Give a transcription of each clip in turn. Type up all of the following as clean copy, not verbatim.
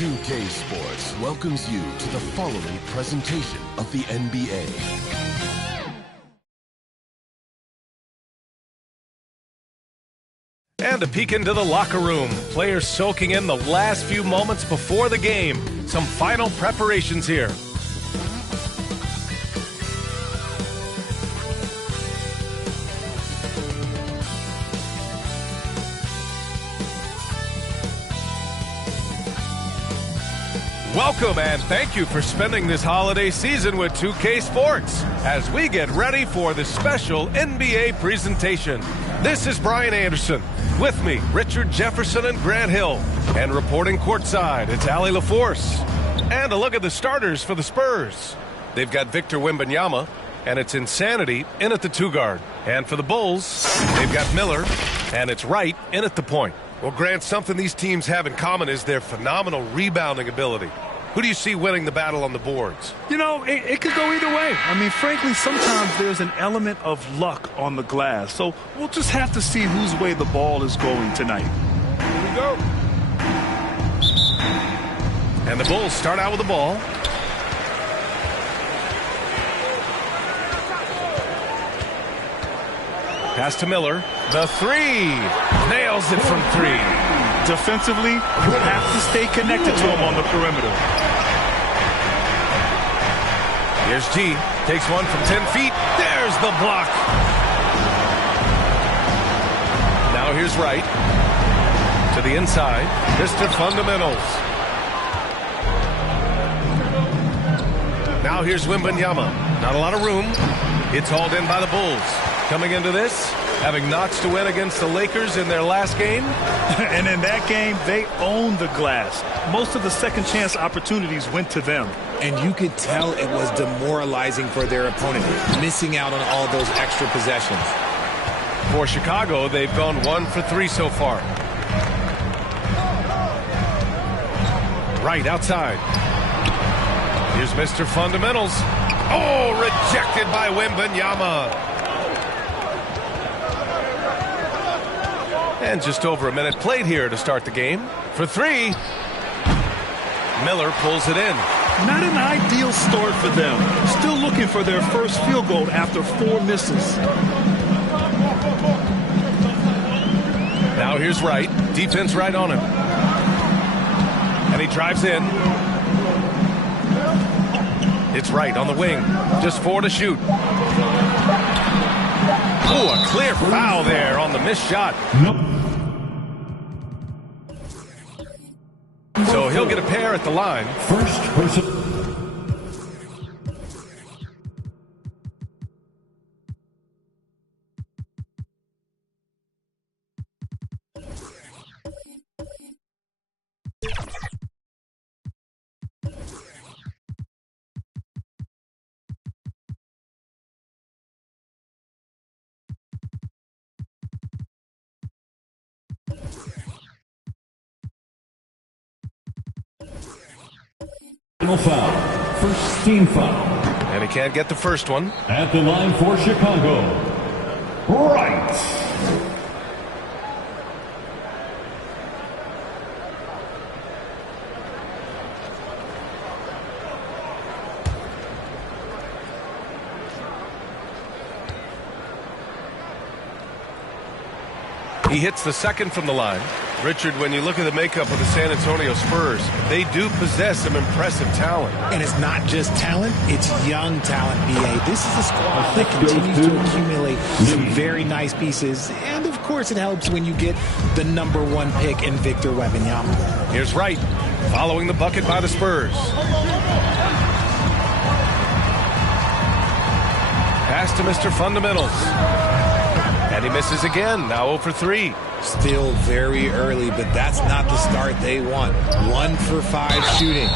2K Sports welcomes you to the following presentation of the NBA. And a peek into the locker room. Players soaking in the last few moments before the game. Some final preparations here. Welcome and thank you for spending this holiday season with 2K Sports as we get ready for the special NBA presentation. This is Brian Anderson. With me, Richard Jefferson and Grant Hill. And reporting courtside, it's Allie LaForce. And a look at the starters for the Spurs. They've got Victor Wembanyama, and it's Insanity in at the two-guard. And for the Bulls, they've got Miller, and it's Wright in at the point. Well, Grant, something these teams have in common is their phenomenal rebounding ability. Who do you see winning the battle on the boards? You know, it could go either way. I mean, frankly, sometimes there's an element of luck on the glass. So we'll just have to see whose way the ball is going tonight. Here we go. And the Bulls start out with the ball. Pass to Miller. The three. Nails it from three. Defensively, you have to stay connected to him on the perimeter. Here's G. Takes one from 10 feet. There's the block. Now here's Wright. To the inside. Mr. Fundamentals. Now here's Wembanyama. Not a lot of room. It's hauled in by the Bulls. Coming into this, having notched to win against the Lakers in their last game. And in that game, they owned the glass. Most of the second chance opportunities went to them. And you could tell it was demoralizing for their opponent, missing out on all those extra possessions. For Chicago, they've gone 1 for 3 so far. Right outside. Here's Mr. Fundamentals. Oh, rejected by Wembanyama. And just over a minute played here to start the game. For three, Miller pulls it in. Not an ideal start for them. Still looking for their first field goal after 4 misses. Now here's Wright. Defense right on him. And he drives in. It's Wright on the wing. Just 4 to shoot. Oh, a clear foul there on the missed shot. So he'll get a pair at the line. First person. Foul. First team foul. And he can't get the first one. At the line for Chicago, Wright. He hits the second from the line. Richard, when you look at the makeup of the San Antonio Spurs, they do possess some impressive talent. And it's not just talent, it's young talent, B.A. This is a squad that continues to accumulate some very nice pieces. And, of course, it helps when you get the #1 pick in Victor Wembanyama. Here's Wright, following the bucket by the Spurs. Pass to Mr. Fundamentals. And he misses again, now 0 for 3. Still very early, but that's not the start they want. 1 for 5 shooting.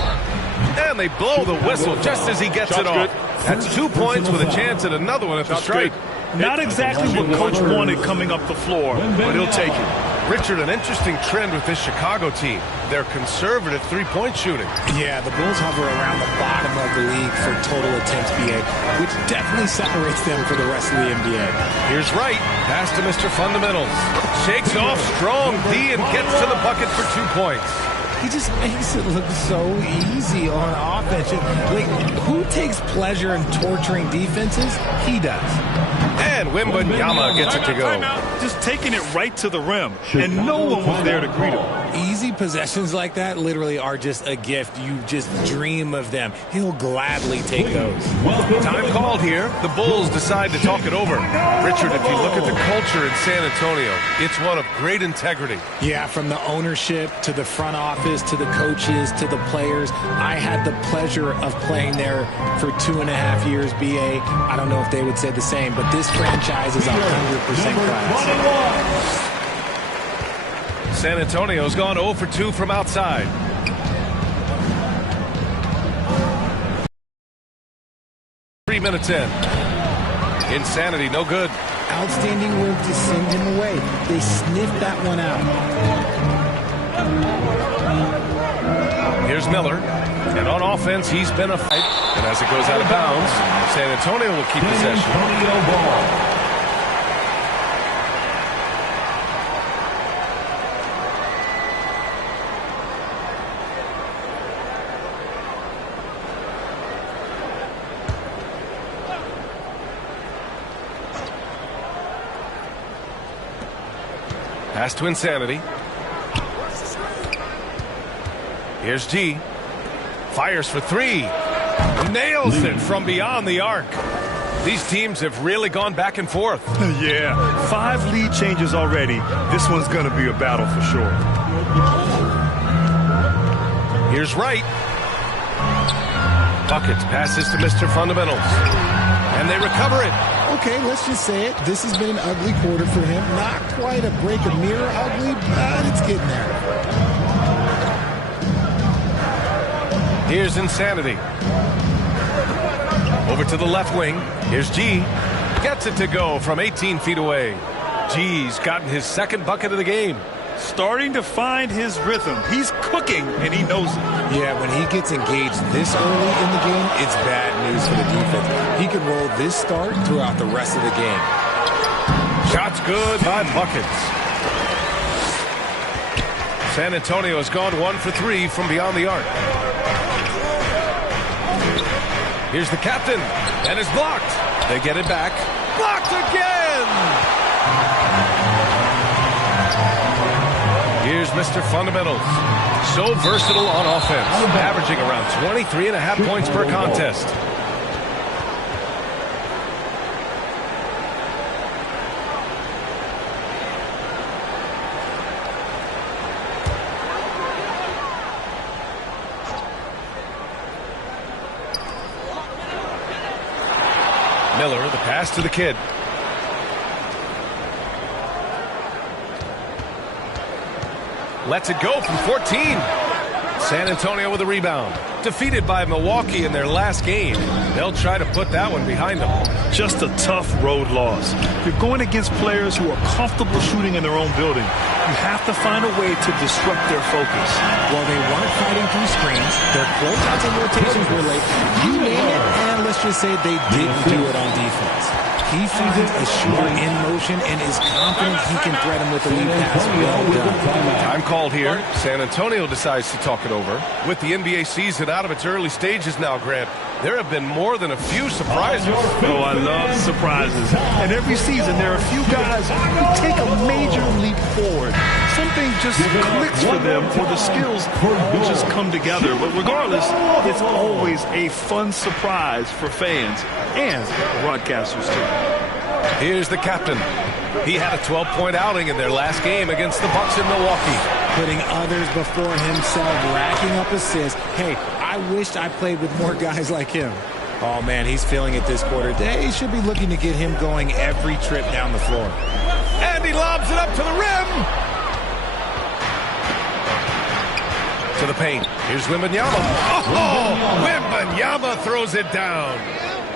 And they blow the whistle just as he gets it off. That's 2 points with a chance at another one at the straight. Not exactly what Coach wanted coming up the floor, but he'll take it. Richard, an interesting trend with this Chicago team. They're conservative three-point shooting. Yeah, the Bulls hover around the bottom of the league for total attempts, BA, which definitely separates them for the rest of the NBA. Here's Wright. Pass to Mr. Fundamentals. Shakes off strong D and gets to the bucket for 2 points. He just makes it look so easy on offense. Like, who takes pleasure in torturing defenses? He does. And Wembanyama gets it to go. Just taking it right to the rim, and no one was there to greet him. Easy possessions like that literally are just a gift. You just dream of them. He'll gladly take those. Time called here. The Bulls decide to talk it over. Richard, if you look at the culture in San Antonio, it's one of great integrity. Yeah, from the ownership to the front office to the coaches to the players. I had the pleasure of playing there for 2.5 years, BA. I don't know if they would say the same, but this franchise is 100% class. San Antonio's gone 0 for 2 from outside. Three minutes in. Insanity, no good. Outstanding work to send him away. They sniffed that one out. Here's Miller. And on offense, he's been a fight. And as it goes out of bounds, San Antonio will keep possession. Pass to Insanity. Here's G. Fires for 3. Nails it from beyond the arc. These teams have really gone back and forth. Yeah, 5 lead changes already. This one's going to be a battle for sure. Here's Wright. Buckets passes to Mr. Fundamentals. And they recover it. Okay, let's just say it. This has been an ugly quarter for him. Not quite a break a mirror ugly, but it's getting there. Here's Insanity. Over to the left wing. Here's G. Gets it to go from 18 feet away. G's gotten his second bucket of the game. Starting to find his rhythm. He's cooking, and he knows it. Yeah, when he gets engaged this early in the game, it's bad news for the defense. He can roll this start throughout the rest of the game. Shots good by Buckets. San Antonio has gone 1 for 3 from beyond the arc. Here's the captain, and it's blocked. They get it back. Blocked again! Here's Mr. Fundamentals. So versatile on offense, averaging around 23.5 points per contest. Miller, the pass to the kid. Lets it go from 14. San Antonio with a rebound. Defeated by Milwaukee in their last game. They'll try to put that one behind them. Just a tough road loss. You're going against players who are comfortable shooting in their own building. You have to find a way to disrupt their focus. Well, they weren't fighting through screens. Their closeouts and rotations were late. You name it, and let's just say they didn't do it on defense. He finds a shooter in motion and is confident he can threat him with a lead pass. Well done. Time called here. San Antonio decides to talk it over. With the NBA season out of its early stages now, Grant, there have been more than a few surprises. Oh, I love surprises. And every season, there are a few guys who take a major leap forward. Something just clicks for them, or the skills just come together. But regardless, it's always a fun surprise for fans and broadcasters, too. Here's the captain. He had a 12-point outing in their last game against the Bucks in Milwaukee. Putting others before himself, racking up assists. Hey, I wished I played with more guys like him. Oh, man, he's feeling it this quarter. They should be looking to get him going every trip down the floor. And he lobs it up to the rim. To the paint. Here's Wembanyama. Oh, Wembanyama throws it down.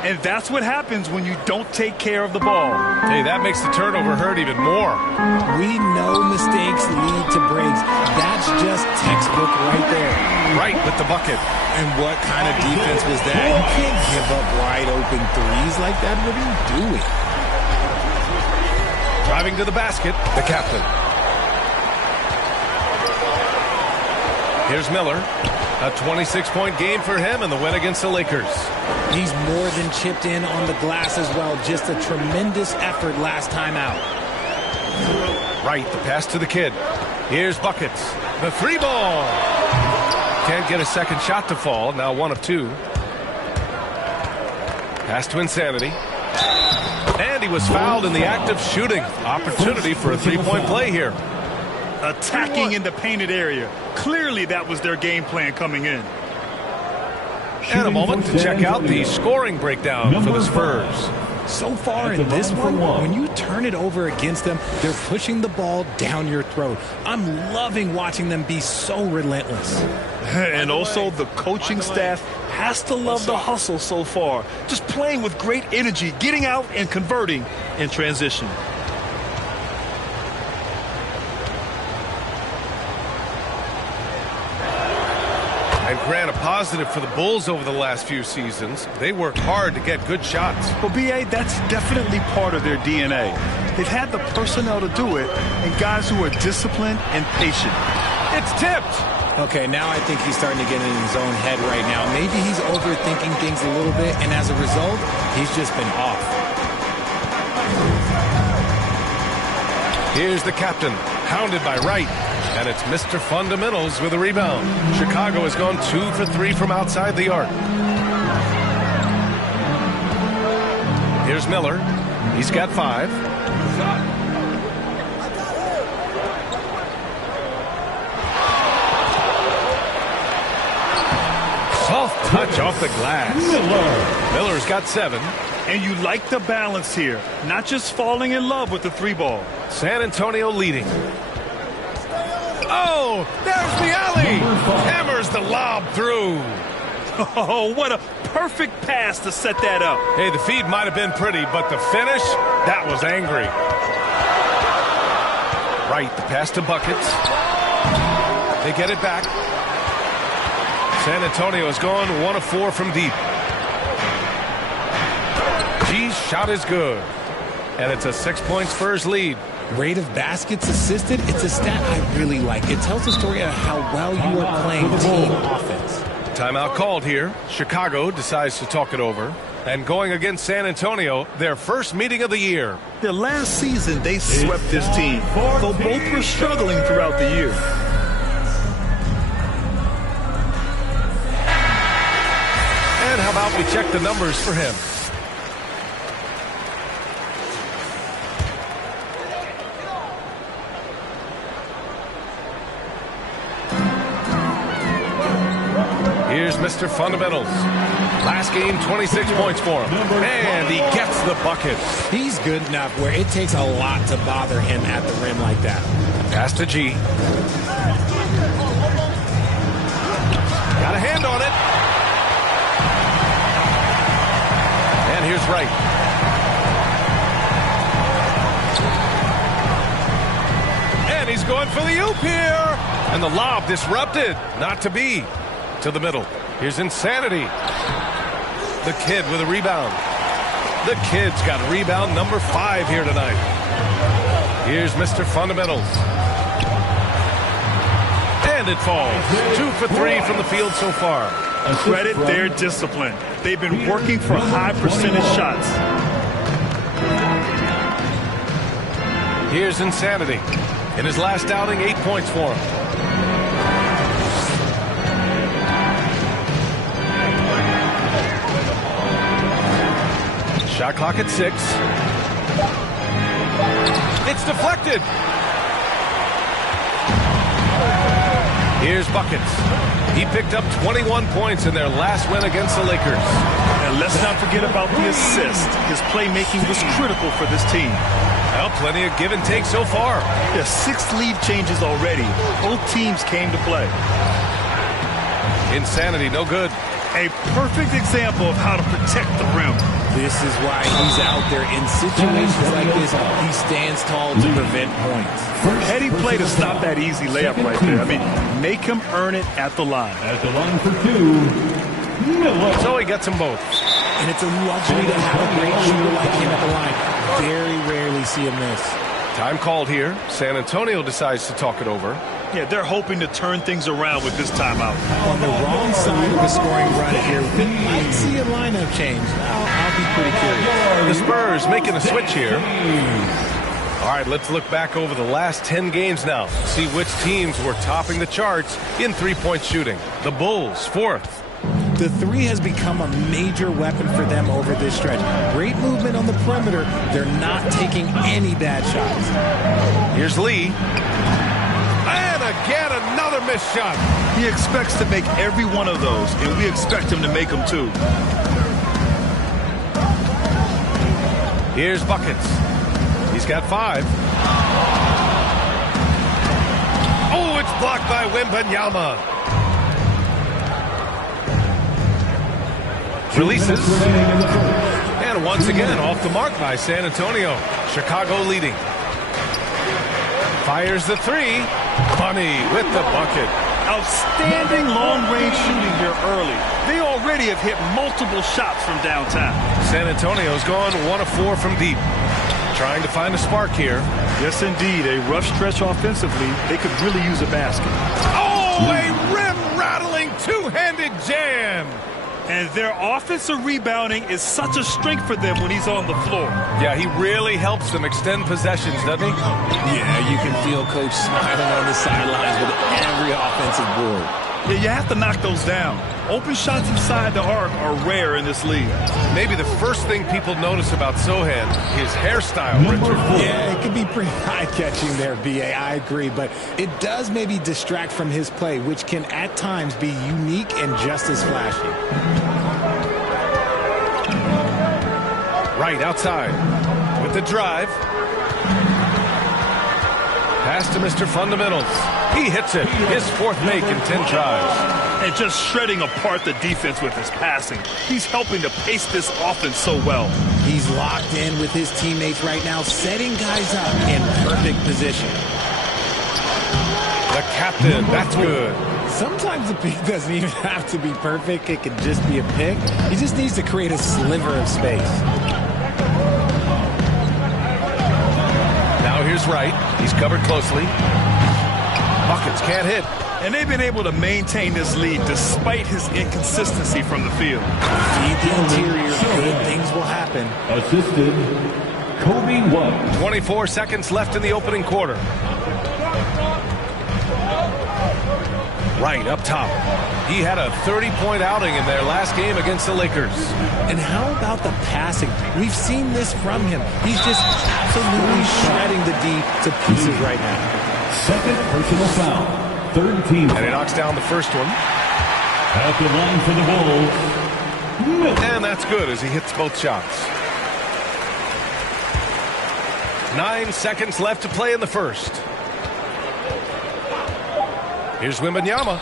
And that's what happens when you don't take care of the ball. Hey, that makes the turnover hurt even more. We know mistakes lead to breaks. That's just textbook right there. Right with the bucket. And what kind of defense was that? You can't give up wide open threes like that. What are you doing? Driving to the basket, the captain. Here's Miller. A 26-point game for him in the win against the Lakers. He's more than chipped in on the glass as well. Just a tremendous effort last time out. Right, the pass to the kid. Here's Buckets. The three ball. Can't get a second shot to fall. Now 1 of 2. Pass to Insanity. And he was fouled in the act of shooting. Opportunity for a 3-point play here. Attacking in the painted area. Clearly that was their game plan coming in. And a moment to check out the scoring breakdown for the Spurs. So far in this one, when you turn it over against them, they're pushing the ball down your throat. I'm loving watching them be so relentless. And also the coaching staff has to love the hustle so far. Just playing with great energy, getting out and converting in transition. And Grant, a positive for the Bulls over the last few seasons. They work hard to get good shots. Well, B.A., that's definitely part of their DNA. They've had the personnel to do it and guys who are disciplined and patient. It's tipped. Okay, now I think he's starting to get in his own head right now. Maybe he's overthinking things a little bit, and as a result, he's just been off. Here's the captain, hounded by Wright. And it's Mr. Fundamentals with a rebound. Chicago has gone 2 for 3 from outside the arc. Here's Miller. He's got 5. Soft touch off the glass. Miller's got 7. And you like the balance here. Not just falling in love with the 3-ball. San Antonio leading. Oh, there's the alley. Hammers the lob through. Oh, what a perfect pass to set that up. Hey, the feed might have been pretty, but the finish, that was angry. Right, the pass to Buckets. They get it back. San Antonio has gone 1 of 4 from deep. G's shot is good. And it's a 6-point Spurs lead. Rate of baskets assisted, it's a stat I really like. It tells the story of how well you are playing team offense. Timeout called here. Chicago decides to talk it over. And going against San Antonio, their first meeting of the year. The last season, they swept this team, though both were struggling throughout the year. And how about we check the numbers for him? Here's Mr. Fundamentals. Last game, 26 points for him. And he gets the bucket. He's good enough where it takes a lot to bother him at the rim like that. Pass to G. Got a hand on it. And here's Wright. And he's going for the oop here. And the lob disrupted. Not to be. To the middle. Here's Insanity. The kid with a rebound. The kid's got rebound number 5 here tonight. Here's Mr. Fundamentals. And it falls. 2 for 3 from the field so far. Credit their discipline. They've been working for high percentage shots. Here's Insanity. In his last outing, 8 points for him. Shot clock at 6. It's deflected. Here's Buckets. He picked up 21 points in their last win against the Lakers. And let's not forget about the assist. His playmaking was critical for this team. Well, plenty of give and take so far. Yeah, 6 lead changes already. Both teams came to play. Insanity, no good. A perfect example of how to protect the rim. This is why he's out there in situations like this. He stands tall to prevent points. Heady play to stop that easy layup right there. I mean, make him earn it at the line. At the line for 2, Miller. So he gets them both. And it's a luxury to have a great shooter like him at the line. Very rarely see him miss. Time called here. San Antonio decides to talk it over. Yeah, they're hoping to turn things around with this timeout. On the wrong side of a scoring run here, we might see a lineup change. I'll be pretty curious. The Spurs making a switch here. All right, let's look back over the last 10 games now. See which teams were topping the charts in three-point shooting. The Bulls, 4th. The three has become a major weapon for them over this stretch. Great movement on the perimeter. They're not taking any bad shots. Here's Lee. And again, another missed shot. He expects to make every one of those, and we expect him to make them too. Here's buckets. He's got 5. Oh, it's blocked by Wembanyama. Releases. And once again, off the mark by San Antonio. Chicago leading. Fires the 3. Bunny with the bucket. Outstanding long-range shooting here early. They already have hit multiple shots from downtown. San Antonio's gone 1 of 4 from deep. Trying to find a spark here. Yes, indeed. A rough stretch offensively. They could really use a basket. Oh, a rim-rattling two-handed jam. And their offensive rebounding is such a strength for them when he's on the floor. Yeah, he really helps them extend possessions, doesn't he? Yeah, you can feel Coach smiling on the sidelines with every offensive board. Yeah, you have to knock those down. Open shots inside the arc are rare in this league. Maybe the first thing people notice about Sochan, his hairstyle, Richard. Yeah, it could be pretty eye-catching there, B.A. I agree, but it does maybe distract from his play, which can at times be unique and just as flashy. Right outside with the drive. Pass to Mr. Fundamentals. He hits it. His 4th make in 10 tries. And just shredding apart the defense with his passing. He's helping to pace this offense so well. He's locked in with his teammates right now, setting guys up in perfect position. The captain, that's good. Sometimes the pick doesn't even have to be perfect. It could just be a pick. He just needs to create a sliver of space. Now here's Wright. He's covered closely. Buckets can't hit. And they've been able to maintain this lead despite his inconsistency from the field. Feed the interior, good things will happen. Assisted, Kobe White. 24 seconds left in the opening quarter. Right up top. He had a 30-point outing in their last game against the Lakers. And how about the passing? We've seen this from him. He's just absolutely shredding the D to pieces right now. Second personal foul. Third team. And he knocks down the first one. At the line for the Bulls. And that's good as he hits both shots. 9 seconds left to play in the first. Here's Wembanyama.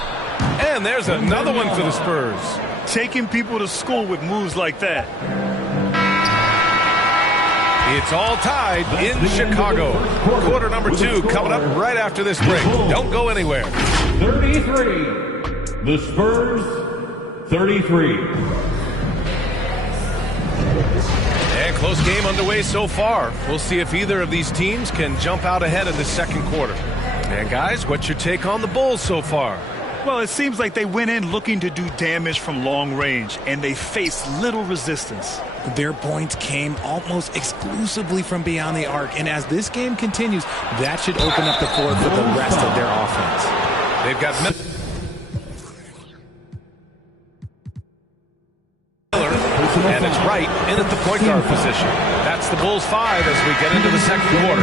And there's another one for the Spurs. Taking people to school with moves like that. It's all tied in Chicago. Quarter number 2 coming up right after this break. Don't go anywhere. 33. The Spurs, 33. And close game underway so far. We'll see if either of these teams can jump out ahead in the second quarter. And guys, what's your take on the Bulls so far? Well, it seems like they went in looking to do damage from long range, and they faced little resistance. Their points came almost exclusively from beyond the arc, and as this game continues, that should open up the floor for the rest of their offense. They've got Miller, and it's Wright in at the point guard position. That's the Bulls 5 as we get into the second quarter.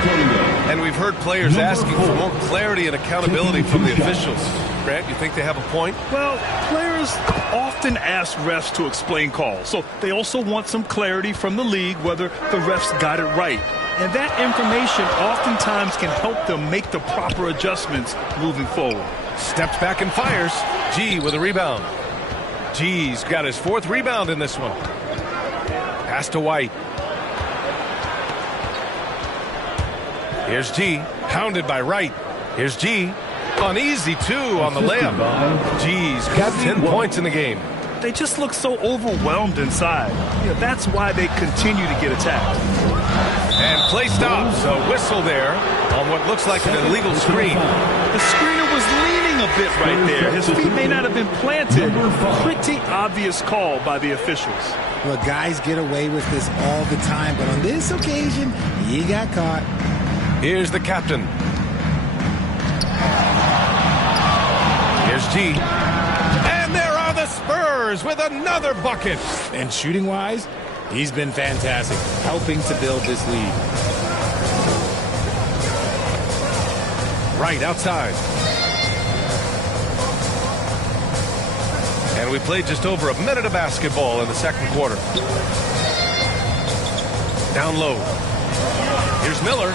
And we've heard players asking for more clarity and accountability from the officials. Grant, you think they have a point? Well, players often ask refs to explain calls, so they also want some clarity from the league whether the refs got it right. And that information oftentimes can help them make the proper adjustments moving forward. Steps back and fires. G with a rebound. G's got his 4th rebound in this one. Pass to White. Here's G, pounded by Wright. Here's G, uneasy too on the layup. G's got 10 points in the game. They just look so overwhelmed inside. That's why they continue to get attacked. And play stops. A whistle there on what looks like an illegal screen. The screener was bit right there. His feet may not have been planted. Pretty obvious call by the officials. Look, guys get away with this all the time, but on this occasion, he got caught. Here's the captain. Here's G. And there are the Spurs with another bucket. And shooting-wise, he's been fantastic, helping to build this lead. Right outside. And we played just over a minute of basketball in the second quarter. Down low. Here's Miller.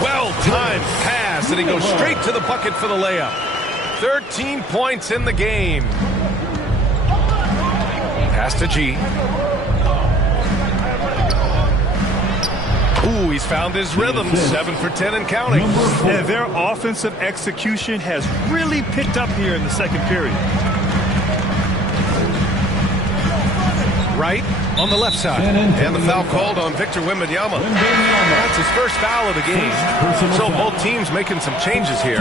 Well-timed pass, and he goes straight to the bucket for the layup. 13 points in the game. Pass to G. Ooh, he's found his rhythm. 7 for 10 and counting. Yeah, their offensive execution has really picked up here in the second period. Right on the left side. And the foul called on Victor Wembanyama. That's his first foul of the game. So both teams making some changes here.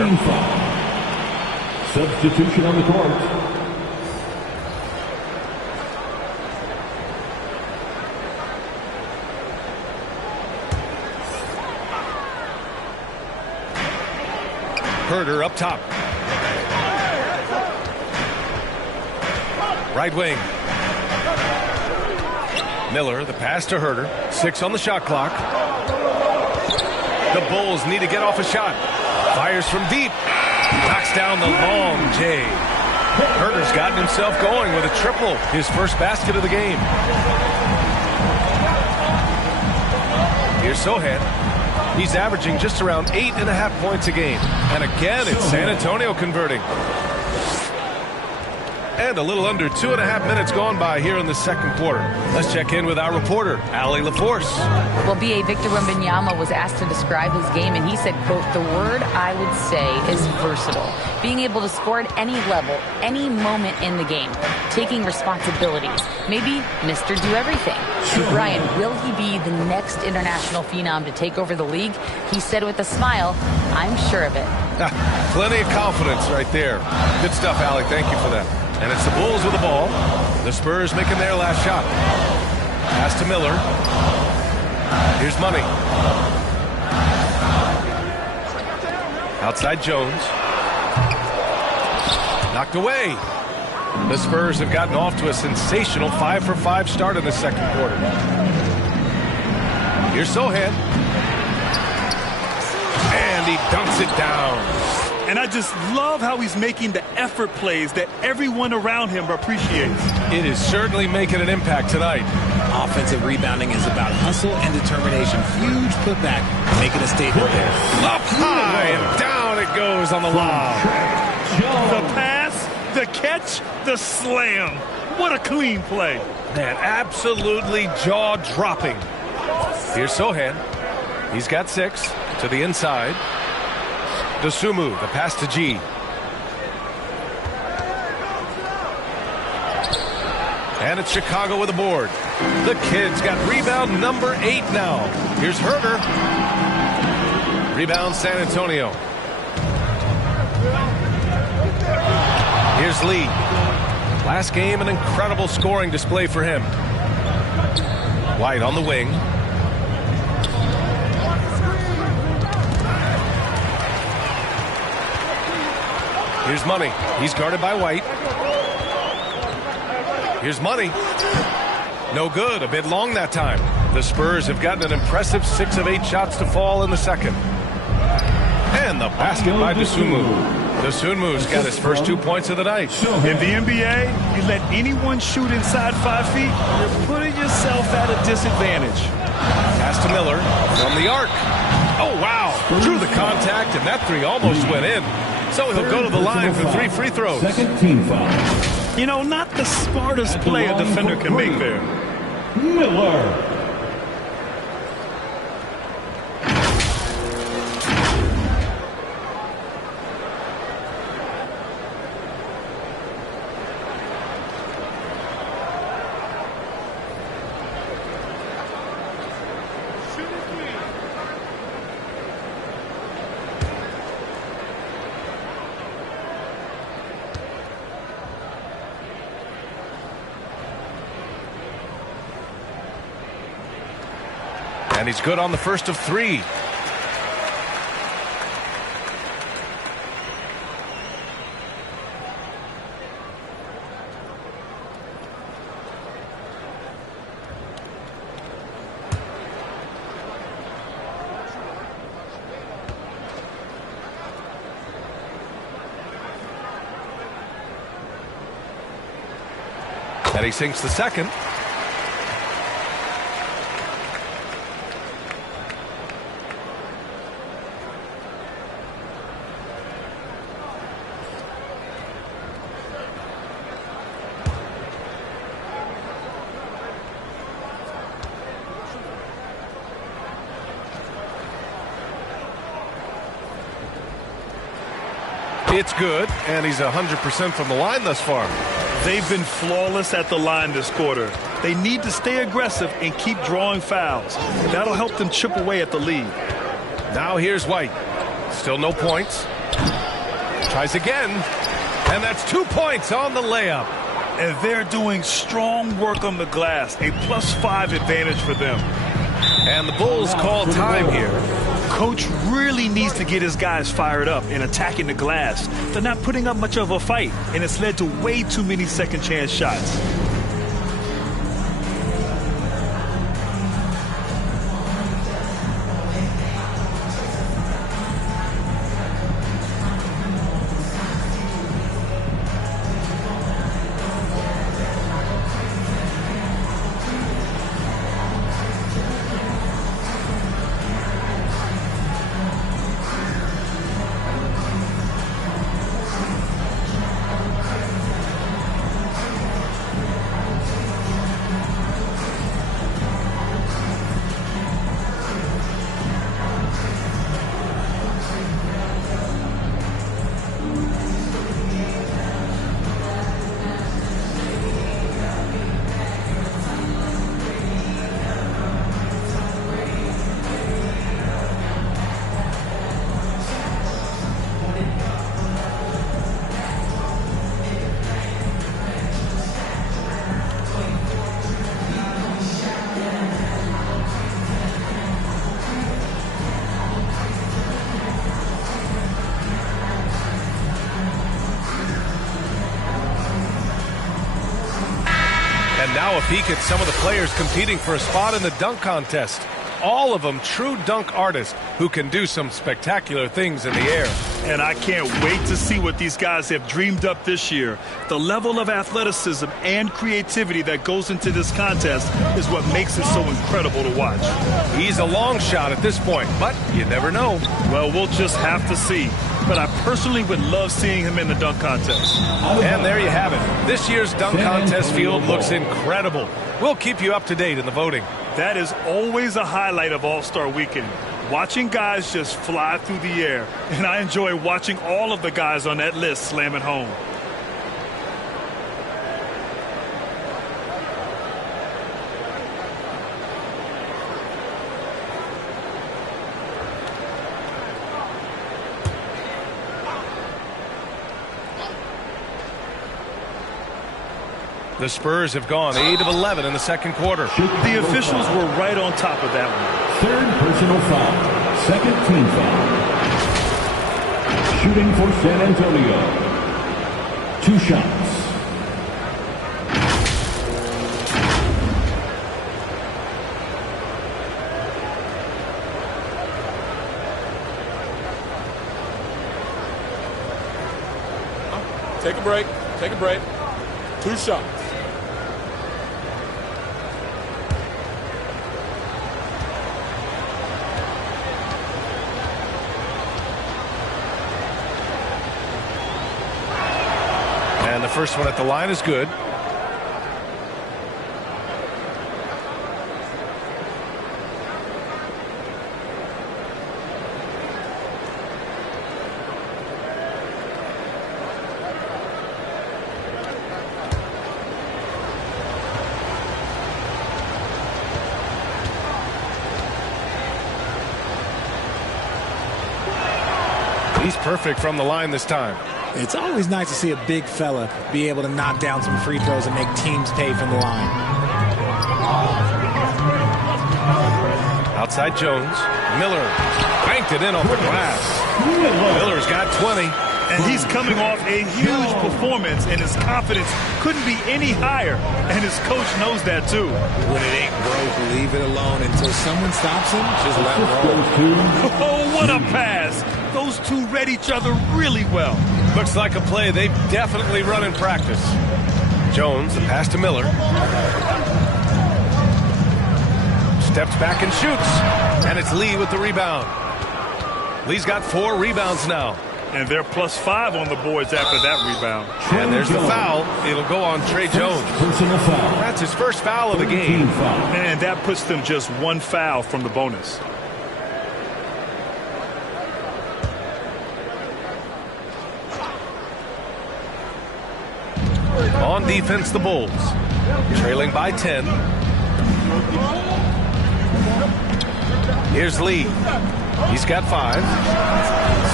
Substitution on the court. Herder up top. Right wing. Miller, the pass to Herder. 6 on the shot clock. The Bulls need to get off a shot. Fires from deep. Knocks down the long J. Herder's gotten himself going with a triple. His first basket of the game. Here's Sohan. He's averaging just around 8.5 points a game. And again, it's San Antonio converting. And a little under 2.5 minutes gone by here in the second quarter. Let's check in with our reporter, Allie LaForce. Well, B.A. Victor Wembanyama was asked to describe his game, and he said, quote, "The word I would say is versatile. Being able to score at any level, any moment in the game. Taking responsibilities. Maybe Mr. Do Everything." Brian, will he be the next international phenom to take over the league? He said with a smile, "I'm sure of it." Plenty of confidence right there. Good stuff, Allie. Thank you for that. And it's the Bulls with the ball. The Spurs making their last shot. Pass to Miller. Here's Money. Outside Jones. Knocked away. The Spurs have gotten off to a sensational 5 for 5 start in the second quarter. Here's Sohan. And he dunks it down. And I just love how he's making the effort plays that everyone around him appreciates. It is certainly making an impact tonight. Offensive rebounding is about hustle and determination. Huge putback, making a statement there. Up high and down it goes on the lob. The pass, the catch, the slam. What a clean play. Man, absolutely jaw-dropping. Here's Sohan. He's got 6 to the inside. Dosunmu, the pass to G. And it's Chicago with the board. The Kids got rebound number 8 now. Here's Herder. Rebound San Antonio. Here's Lee. Last game, an incredible scoring display for him. White on the wing. Here's Money. He's guarded by White. Here's Money. No good. A bit long that time. The Spurs have gotten an impressive 6 of 8 shots to fall in the second. And the basket by Dosunmu. Dosunmu's got his first 2 points of the night. In the NBA, you let anyone shoot inside 5 feet, you're putting yourself at a disadvantage. Pass to Miller from the arc. Oh, wow. Drew the contact, and that 3 almost went in. So he'll go to the line for 3 free throws. Second team foul. You know, not the smartest play a defender can make there. Miller. And he's good on the first of 3. And he sinks the second. It's good, and he's 100% from the line thus far. They've been flawless at the line this quarter. They need to stay aggressive and keep drawing fouls. That'll help them chip away at the lead. Now here's White. Still no points. Tries again. And that's 2 points on the layup. And they're doing strong work on the glass. A +5 advantage for them. And the Bulls call time here. Coach really needs to get his guys fired up and attacking the glass. They're not putting up much of a fight, and it's led to way too many second chance shots. Now a peek at some of the players competing for a spot in the dunk contest. All of them true dunk artists who can do some spectacular things in the air. And I can't wait to see what these guys have dreamed up this year. The level of athleticism and creativity that goes into this contest is what makes it so incredible to watch. He's a long shot at this point, but you never know. Well, we'll just have to see. But I personally would love seeing him in the dunk contest. And there you have it. This year's dunk contest field looks incredible. We'll keep you up to date in the voting. That is always a highlight of All-Star Weekend. Watching guys just fly through the air. And I enjoy watching all of the guys on that list slam it home. The Spurs have gone 8 of 11 in the second quarter. The officials were right on top of that one. Third personal foul. Second team foul. Shooting for San Antonio. 2 shots. Take a break. Take a break. 2 shots. And the first one at the line is good. He's perfect from the line this time. It's always nice to see a big fella be able to knock down some free throws and make teams pay from the line. Outside Jones. Miller banked it in off the glass. Miller's got 20. And he's coming off a huge performance, and his confidence couldn't be any higher. And his coach knows that, too. When it ain't broke, leave it alone until someone stops him. Just let him roll. Oh, what a pass. Those two read each other really well. Looks like a play they've definitely run in practice. Jones, the pass to Miller. Steps back and shoots. And it's Lee with the rebound. Lee's got 4 rebounds now. And they're +5 on the boards after that rebound. And there's the foul. It'll go on Trey Jones. That's his first foul of the game. And that puts them just 1 foul from the bonus. On defense, the Bulls. Trailing by 10. Here's Lee. He's got 5.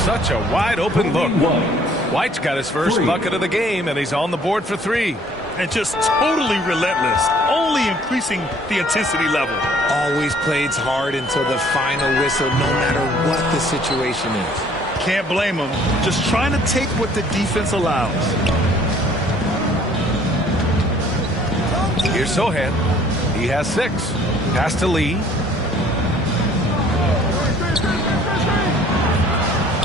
Such a wide open look. White's got his first bucket of the game, and he's on the board for 3. And just totally relentless, only increasing the intensity level. Always plays hard until the final whistle, no matter what the situation is. Can't blame him. Just trying to take what the defense allows. Here's Sohan. He has 6. Pass to Lee.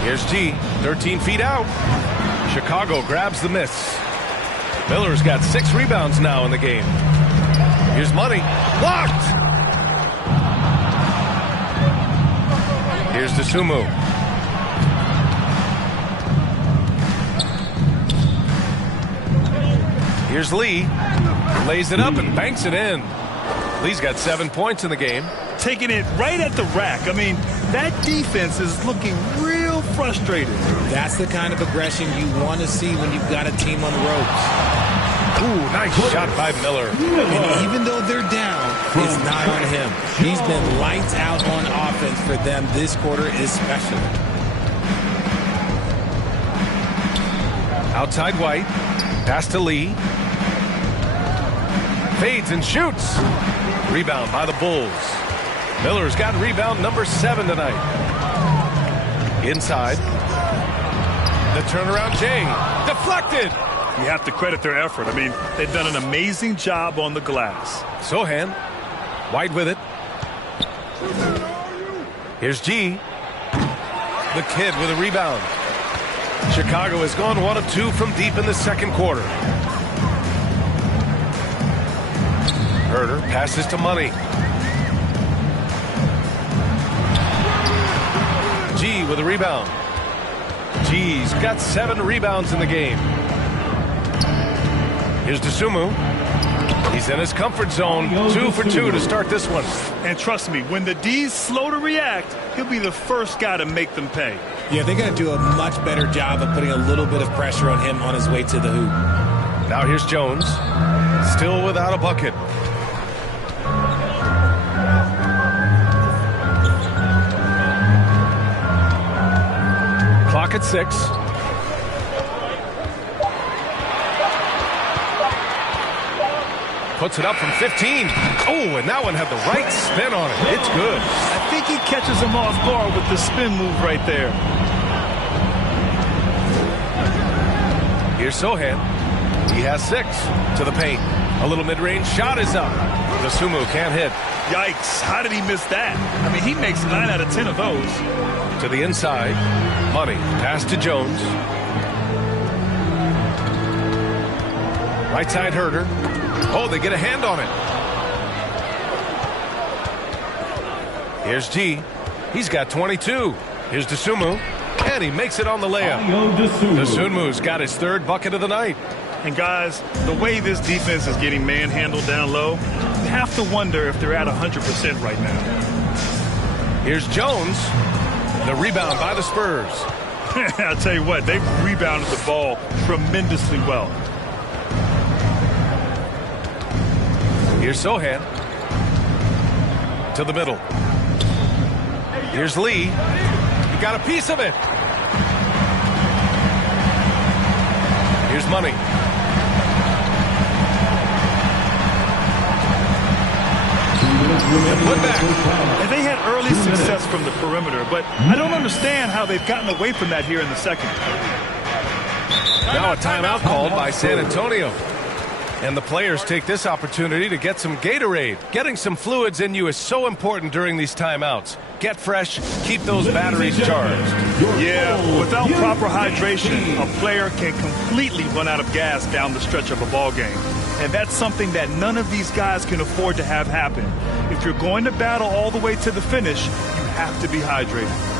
Here's G, 13 feet out. Chicago grabs the miss. Miller's got 6 rebounds now in the game. Here's Money. Blocked! Here's DeSumo. Here's Lee. Lays it up and banks it in. Lee's got 7 points in the game. Taking it right at the rack. I mean, that defense is looking real frustrated. That's the kind of aggression you want to see when you've got a team on the ropes. Ooh, nice shot by Miller. And even though they're down, it's not on him. He's been lights out on offense for them this quarter especially. Outside White. Pass to Lee. Fades and shoots. Rebound by the Bulls. Miller's got rebound number 7 tonight. Inside. The turnaround Jay. Deflected. You have to credit their effort. I mean, they've done an amazing job on the glass. Sohan. White with it. Here's G. The kid with a rebound. Chicago has gone 1 of 2 from deep in the second quarter. Herder passes to Money. G with a rebound. G's got 7 rebounds in the game. Here's DeSumo. He's in his comfort zone. 2 for 2 to start this one. And trust me, when the D's slow to react, he'll be the first guy to make them pay. Yeah, they're going to do a much better job of putting a little bit of pressure on him on his way to the hoop. Now here's Jones. Still without a bucket. Clock at 6. Puts it up from 15. Oh, and that one had the right spin on it. It's good. I think he catches him off guard with the spin move right there. Here's Sohan. He has 6 to the paint. A little mid-range shot is up. DeSumo can't hit. Yikes, how did he miss that? I mean, he makes 9 out of 10 of those. To the inside. Money. Pass to Jones. Right side Herder. Oh, they get a hand on it. Here's G. He's got 22. Here's DeSumo. And he makes it on the layup. DeSumu's got his 3rd bucket of the night. And guys, the way this defense is getting manhandled down low, you have to wonder if they're at 100% right now. Here's Jones. The rebound by the Spurs. I'll tell you what, they've rebounded the ball tremendously well. Here's Sohan. To the middle. Here's Lee. He got a piece of it. Here's Money. The putback. And they had early success from the perimeter, but I don't understand how they've gotten away from that here in the second. Now a timeout called by San Antonio. And the players take this opportunity to get some Gatorade. Getting some fluids in you is so important during these timeouts. Get fresh, keep those batteries charged. Yeah, without proper hydration, a player can completely run out of gas down the stretch of a ball game. And that's something that none of these guys can afford to have happen. If you're going to battle all the way to the finish, you have to be hydrated.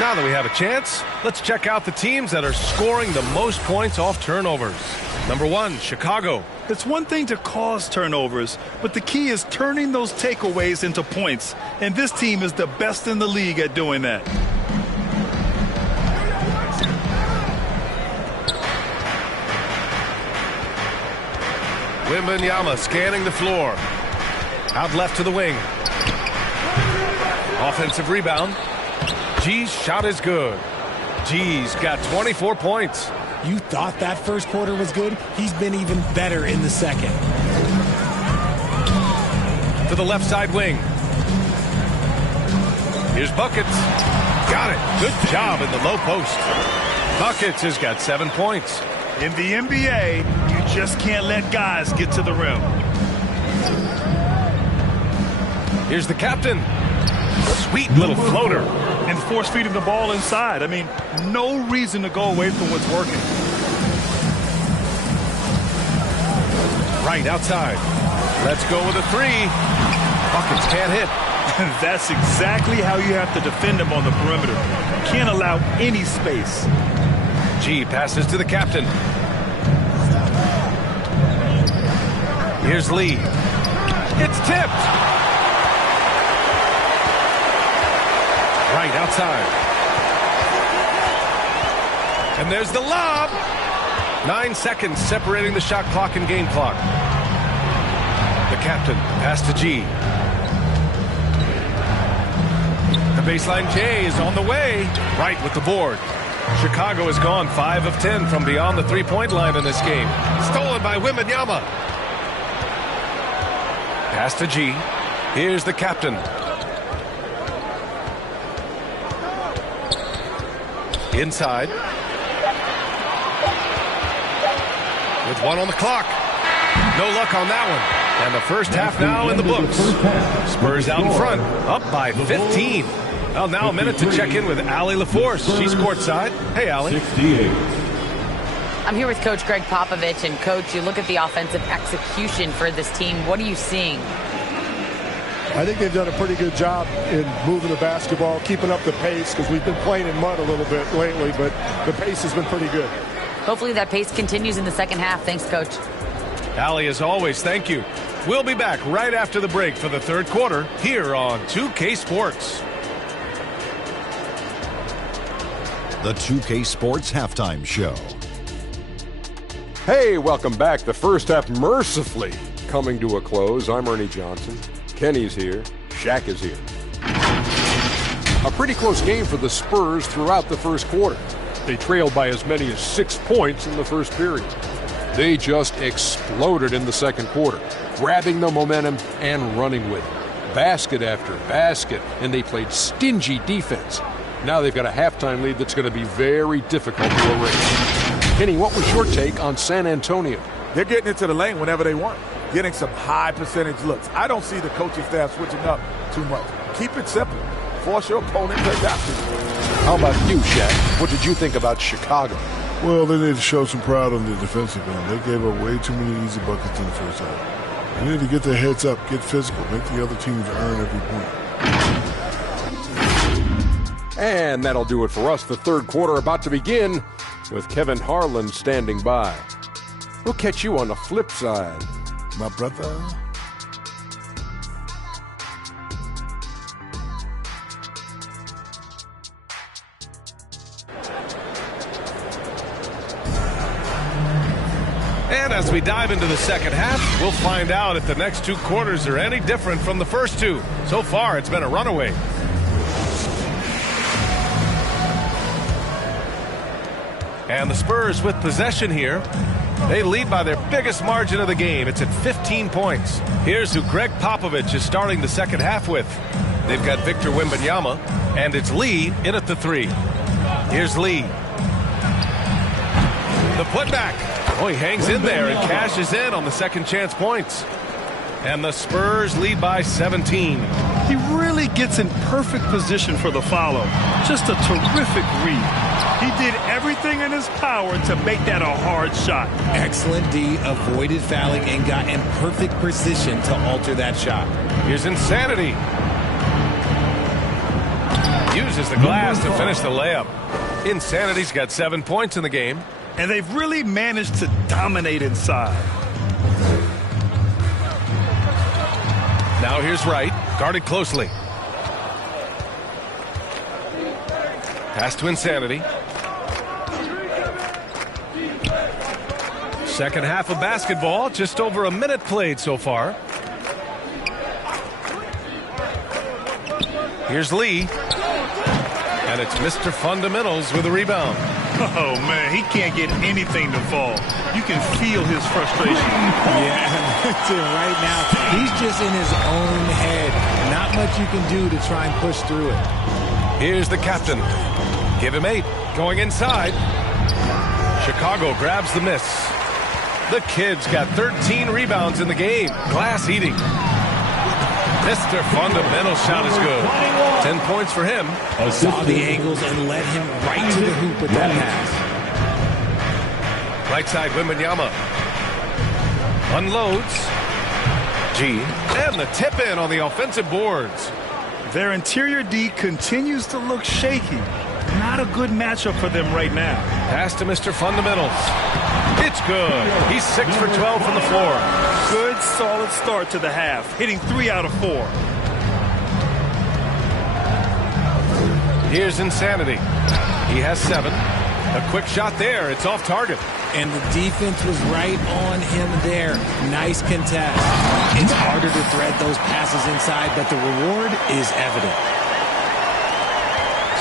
Now that we have a chance, let's check out the teams that are scoring the most points off turnovers. Number 1, Chicago. It's one thing to cause turnovers, but the key is turning those takeaways into points. And this team is the best in the league at doing that. Wembanyama scanning the floor. Out left to the wing. Offensive rebound. G's shot is good. G's got 24 points. You thought that first quarter was good? He's been even better in the second. To the left side wing. Here's Buckets. Got it. Good job in the low post. Buckets has got 7 points. In the NBA, you just can't let guys get to the rim. Here's the captain. Sweet little floater. And force feeding the ball inside. I mean, no reason to go away from what's working. Right outside. Let's go with a 3. Buckets can't hit. That's exactly how you have to defend him on the perimeter. Can't allow any space. G passes to the captain. Here's Lee. It's tipped. Right outside. And there's the lob. 9 seconds separating the shot clock and game clock. The captain pass to G. The baseline J is on the way. Right with the board. Chicago has gone 5 of 10 from beyond the three-point line in this game. Stolen by Wembanyama. Pass to G. Here's the captain. Inside. With 1 on the clock. No luck on that one. And the first half now in the books. Spurs out in front, up by 15. Well, now a minute to check in with Allie LaForce. She's courtside. Hey, Allie. I'm here with Coach Greg Popovich. And, Coach, you look at the offensive execution for this team. What are you seeing? I think they've done a pretty good job in moving the basketball, keeping up the pace, because we've been playing in mud a little bit lately, but the pace has been pretty good. Hopefully that pace continues in the second half. Thanks, Coach. Allie, as always, thank you. We'll be back right after the break for the third quarter here on 2K Sports. The 2K Sports Halftime Show. Hey, welcome back. The first half mercifully coming to a close. I'm Ernie Johnson. Kenny's here. Shaq is here. A pretty close game for the Spurs throughout the first quarter. They trailed by as many as 6 points in the first period. They just exploded in the second quarter, grabbing the momentum and running with it. Basket after basket, and they played stingy defense. Now they've got a halftime lead that's going to be very difficult to erase. Kenny, what was your take on San Antonio? They're getting into the lane whenever they want. getting some high percentage looks. I don't see the coaching staff switching up too much. Keep it simple. Force your opponent to adapt to you. How about you, Shaq? What did you think about Chicago? Well, they need to show some pride on the defensive end. They gave up way too many easy buckets in the first half. They need to get their heads up, get physical, make the other teams earn every point. And that'll do it for us. The third quarter about to begin with Kevin Harlan standing by. We'll catch you on the flip side. My brother. And as we dive into the second half, we'll find out if the next two quarters are any different from the first two. So far, it's been a runaway. And the Spurs with possession here. They lead by their biggest margin of the game. It's at 15 points. Here's who Greg Popovich is starting the second half with. They've got Victor Wembanyama, and it's Lee in at the three. Here's Lee. The putback. Oh, he hangs in there and cashes in on the second chance points. And the Spurs lead by 17. He really gets in perfect position for the follow. Just a terrific read. He did everything in his power to make that a hard shot. Excellent D, avoided fouling and got in perfect position to alter that shot. Here's Insanity. Uses the glass to finish the layup. Insanity's got 7 points in the game. And they've really managed to dominate inside. Now here's Wright, guarded closely. Pass to Insanity. Second half of basketball, just over a minute played so far. Here's Lee. And it's Mr. Fundamentals with a rebound. Oh, man, he can't get anything to fall. You can feel his frustration. Yeah, right now, he's just in his own head. Not much you can do to try and push through it. Here's the captain. Give him 8. Going inside. Chicago grabs the miss. The kid's got 13 rebounds in the game. Glass eating. Mr. Fundamental shot is good. 10 points for him. Saw the angles and led him right to the hoop with that pass. Right side, Wembanyama. Unloads. G. And the tip in on the offensive boards. Their interior D continues to look shaky. Not a good matchup for them right now. Pass to Mr. Fundamentals. It's good. He's 6 for 12 from the floor. Good, solid start to the half, hitting 3 out of 4. Here's Insanity. He has 7. A quick shot there. It's off target. And the defense was right on him there. Nice contest. It's harder to thread those passes inside, but the reward is evident.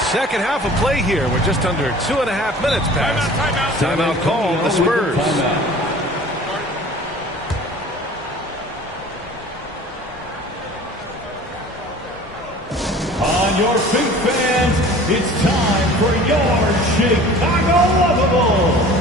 Second half of play here with just under 2.5 minutes passed. Timeout call, the Spurs. On your feet, fans, it's time for your Chicago Lovables.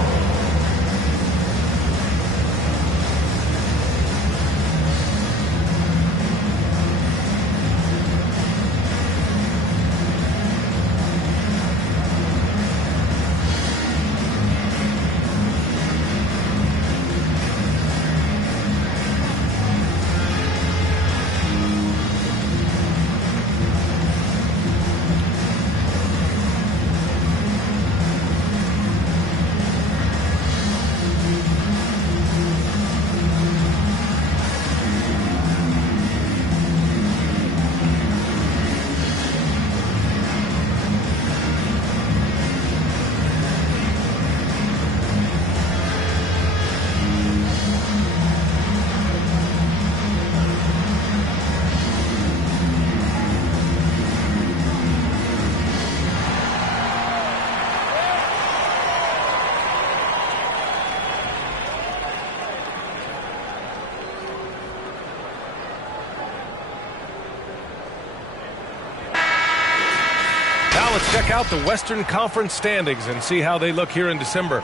Let's check out the Western Conference standings and see how they look here in December.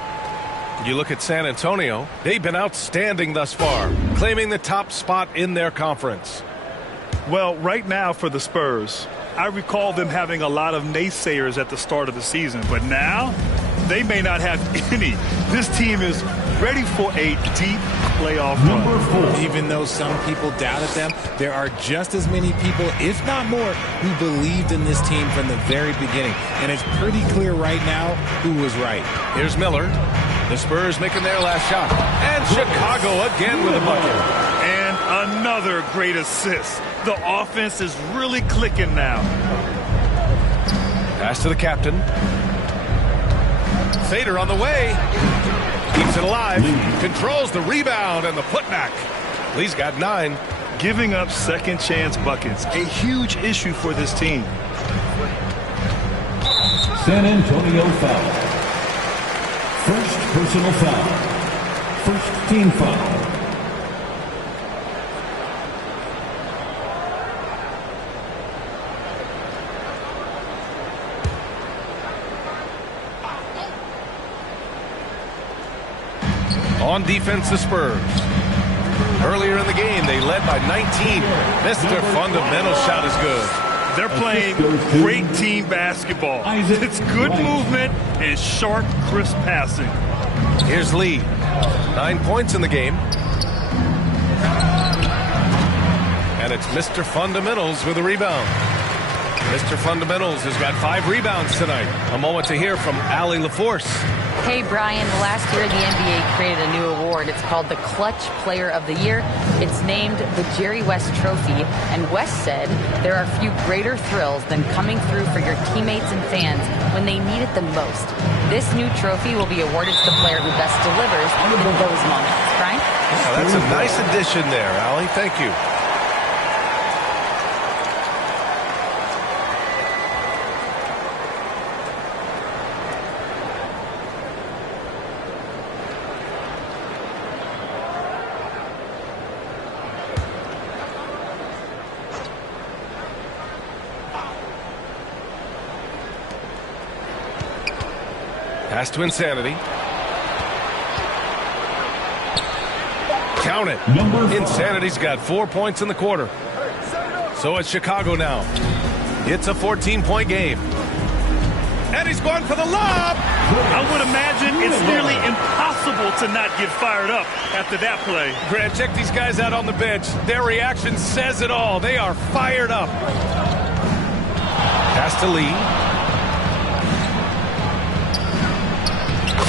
You look at San Antonio, they've been outstanding thus far, claiming the top spot in their conference. Well, right now for the Spurs, I recall them having a lot of naysayers at the start of the season, but now they may not have any. This team is ready for a deep playoff run. Even though some people doubted them, there are just as many people, if not more, who believed in this team from the very beginning. And it's pretty clear right now who was right. Here's Miller. The Spurs making their last shot. And Chicago again with a bucket. And another great assist. The offense is really clicking now. Pass to the captain. Fader on the way. Keeps it alive. Controls the rebound and the putback. Lee's got 9. Giving up second chance buckets. A huge issue for this team. San Antonio foul. First personal foul. First team foul. On defense, the Spurs. Earlier in the game, they led by 19. Mr. Fundamental shot is good. They're playing great team basketball. It's good movement and sharp, crisp passing. Here's Lee. 9 points in the game. And it's Mr. Fundamentals with a rebound. Mr. Fundamentals has got 5 rebounds tonight. A moment to hear from Allie LaForce. Hey, Brian, last year the NBA created a new award. It's called the Clutch Player of the Year. It's named the Jerry West Trophy. And West said there are few greater thrills than coming through for your teammates and fans when they need it the most. This new trophy will be awarded to the player who best delivers in those moments. Brian? Yeah, that's a nice addition there, Allie. Thank you. Pass to Insanity. Count it. Insanity's got 4 points in the quarter. So it's Chicago now. It's a 14-point game. And he's going for the lob. I would imagine it's nearly impossible to not get fired up after that play. Grant, check these guys out on the bench. Their reaction says it all. They are fired up. Pass to Lee.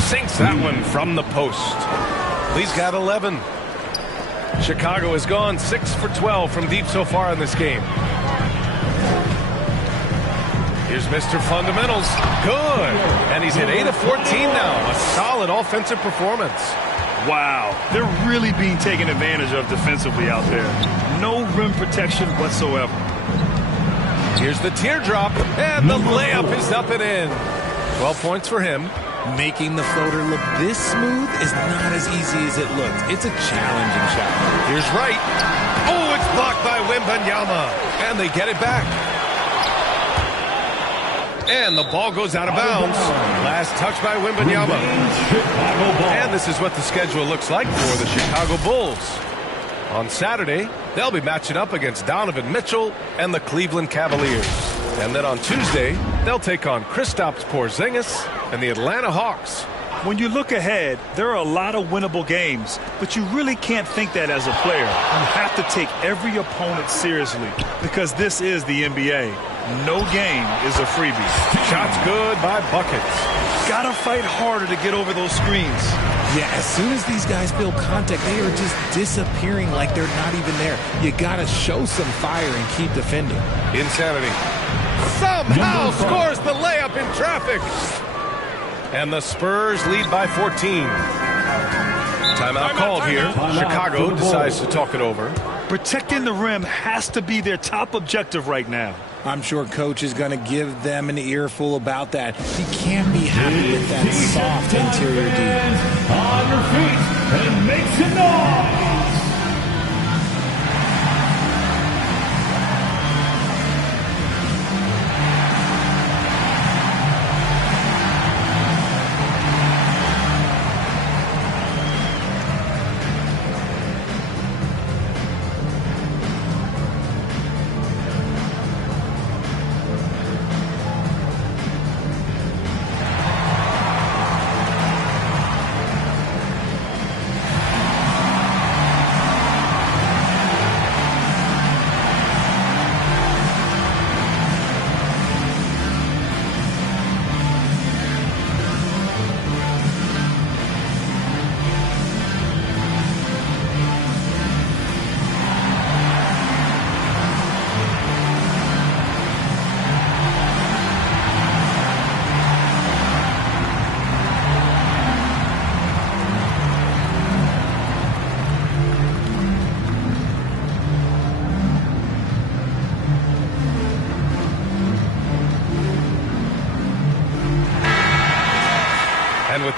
Sinks that one from the post. Lee's got 11. Chicago has gone 6 for 12 from deep so far in this game. Here's Mr. Fundamentals. Good. And he's hit 8 of 14 now. A solid offensive performance. Wow. They're really being taken advantage of defensively out there. No rim protection whatsoever. Here's the teardrop. And the layup is up and in. 12 points for him. Making the floater look this smooth is not as easy as it looks. It's a challenging shot. Here's Wright. Oh, it's blocked by Wembanyama. And they get it back. And the ball goes out of bounds. Last touch by Wembanyama. And this is what the schedule looks like for the Chicago Bulls. On Saturday, they'll be matching up against Donovan Mitchell and the Cleveland Cavaliers. And then on Tuesday, they'll take on Kristaps Porzingis and the Atlanta Hawks. When you look ahead, there are a lot of winnable games, but you really can't think that as a player. You have to take every opponent seriously because this is the NBA. No game is a freebie. Shots good by buckets. Gotta fight harder to get over those screens. Yeah, as soon as these guys feel contact, they are just disappearing like they're not even there. You gotta show some fire and keep defending. Insanity. Somehow scores the layup in traffic. And the Spurs lead by 14. Timeout called here. Chicago decides to talk it over. Protecting the rim has to be their top objective right now. I'm sure Coach is going to give them an earful about that. He can't be happy with that soft interior D. On your feet and make some noise.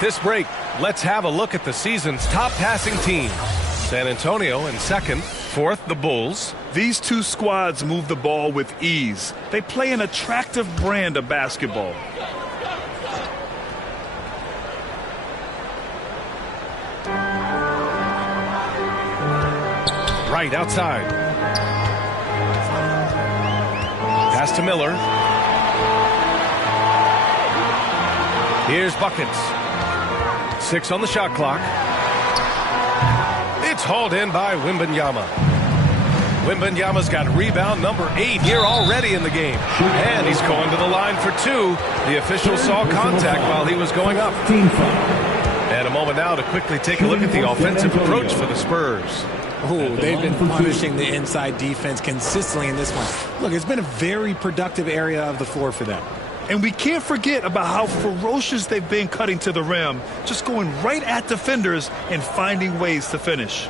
this break, let's have a look at the season's top passing teams. San Antonio in second, fourth, the Bulls. These two squads move the ball with ease. They play an attractive brand of basketball. Right outside. Pass to Miller. Here's Buckets. 6 on the shot clock. It's hauled in by Wembanyama. Wembanyama's got rebound number 8 here already in the game. And he's going to the line for 2. The official saw contact while he was going up. And a moment now to quickly take a look at the offensive approach for the Spurs. Oh, they've been punishing the inside defense consistently in this one. Look, it's been a very productive area of the floor for them. And we can't forget about how ferocious they've been cutting to the rim, just going right at defenders and finding ways to finish.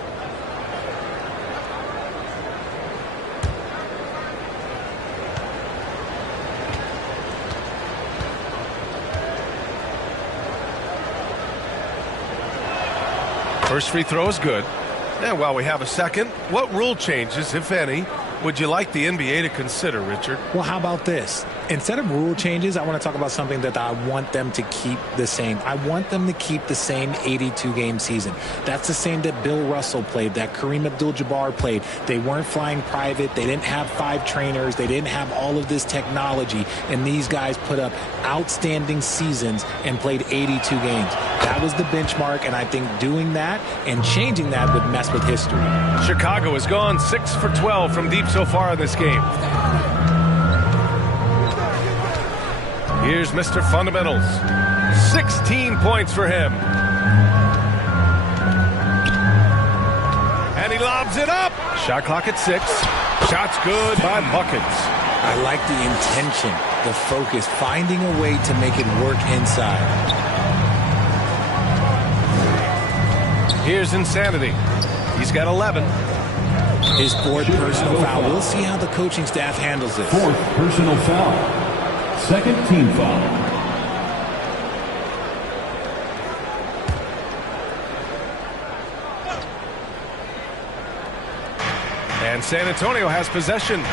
First free throw is good. And while we have a second, what rule changes, if any, would you like the NBA to consider, Richard? Well, how about this? Instead of rule changes, I want to talk about something that I want them to keep the same. I want them to keep the same 82-game season. That's the same that Bill Russell played, that Kareem Abdul-Jabbar played. They weren't flying private. They didn't have 5 trainers. They didn't have all of this technology. And these guys put up outstanding seasons and played 82 games. That was the benchmark, and I think doing that and changing that would mess with history. Chicago has gone 6 for 12 from deep so far in this game. Here's Mr. Fundamentals. 16 points for him. And he lobs it up. Shot clock at 6. Shots good by Buckets. I like the intention, the focus, finding a way to make it work inside. Here's Insanity. He's got 11. His 4th personal foul. We'll see how the coaching staff handles this. 4th personal foul. 2nd team foul. And San Antonio has possession.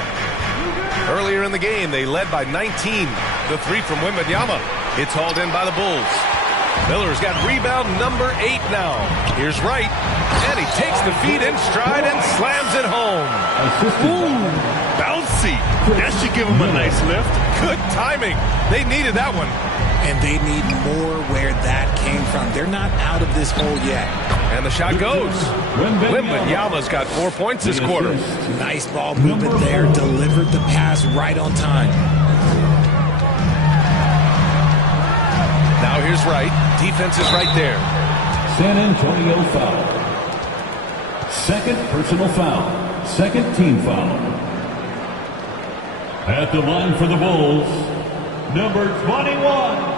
Earlier in the game, they led by 19. The 3 from Wembanyama. It's hauled in by the Bulls. Miller's got rebound number 8 now. Here's Wright. And he takes the feed in stride and slams it home. Ooh, bouncy. That should give him a nice lift. Good timing. They needed that one. And they need more where that came from. They're not out of this hole yet. And the shot goes. Wembanyama's got 4 points this quarter. Nice ball movement there. Delivered the pass right on time. Now here's Wright. Defense is right there. San Antonio foul. 2nd personal foul. 2nd team foul. At the line for the Bulls, number 21.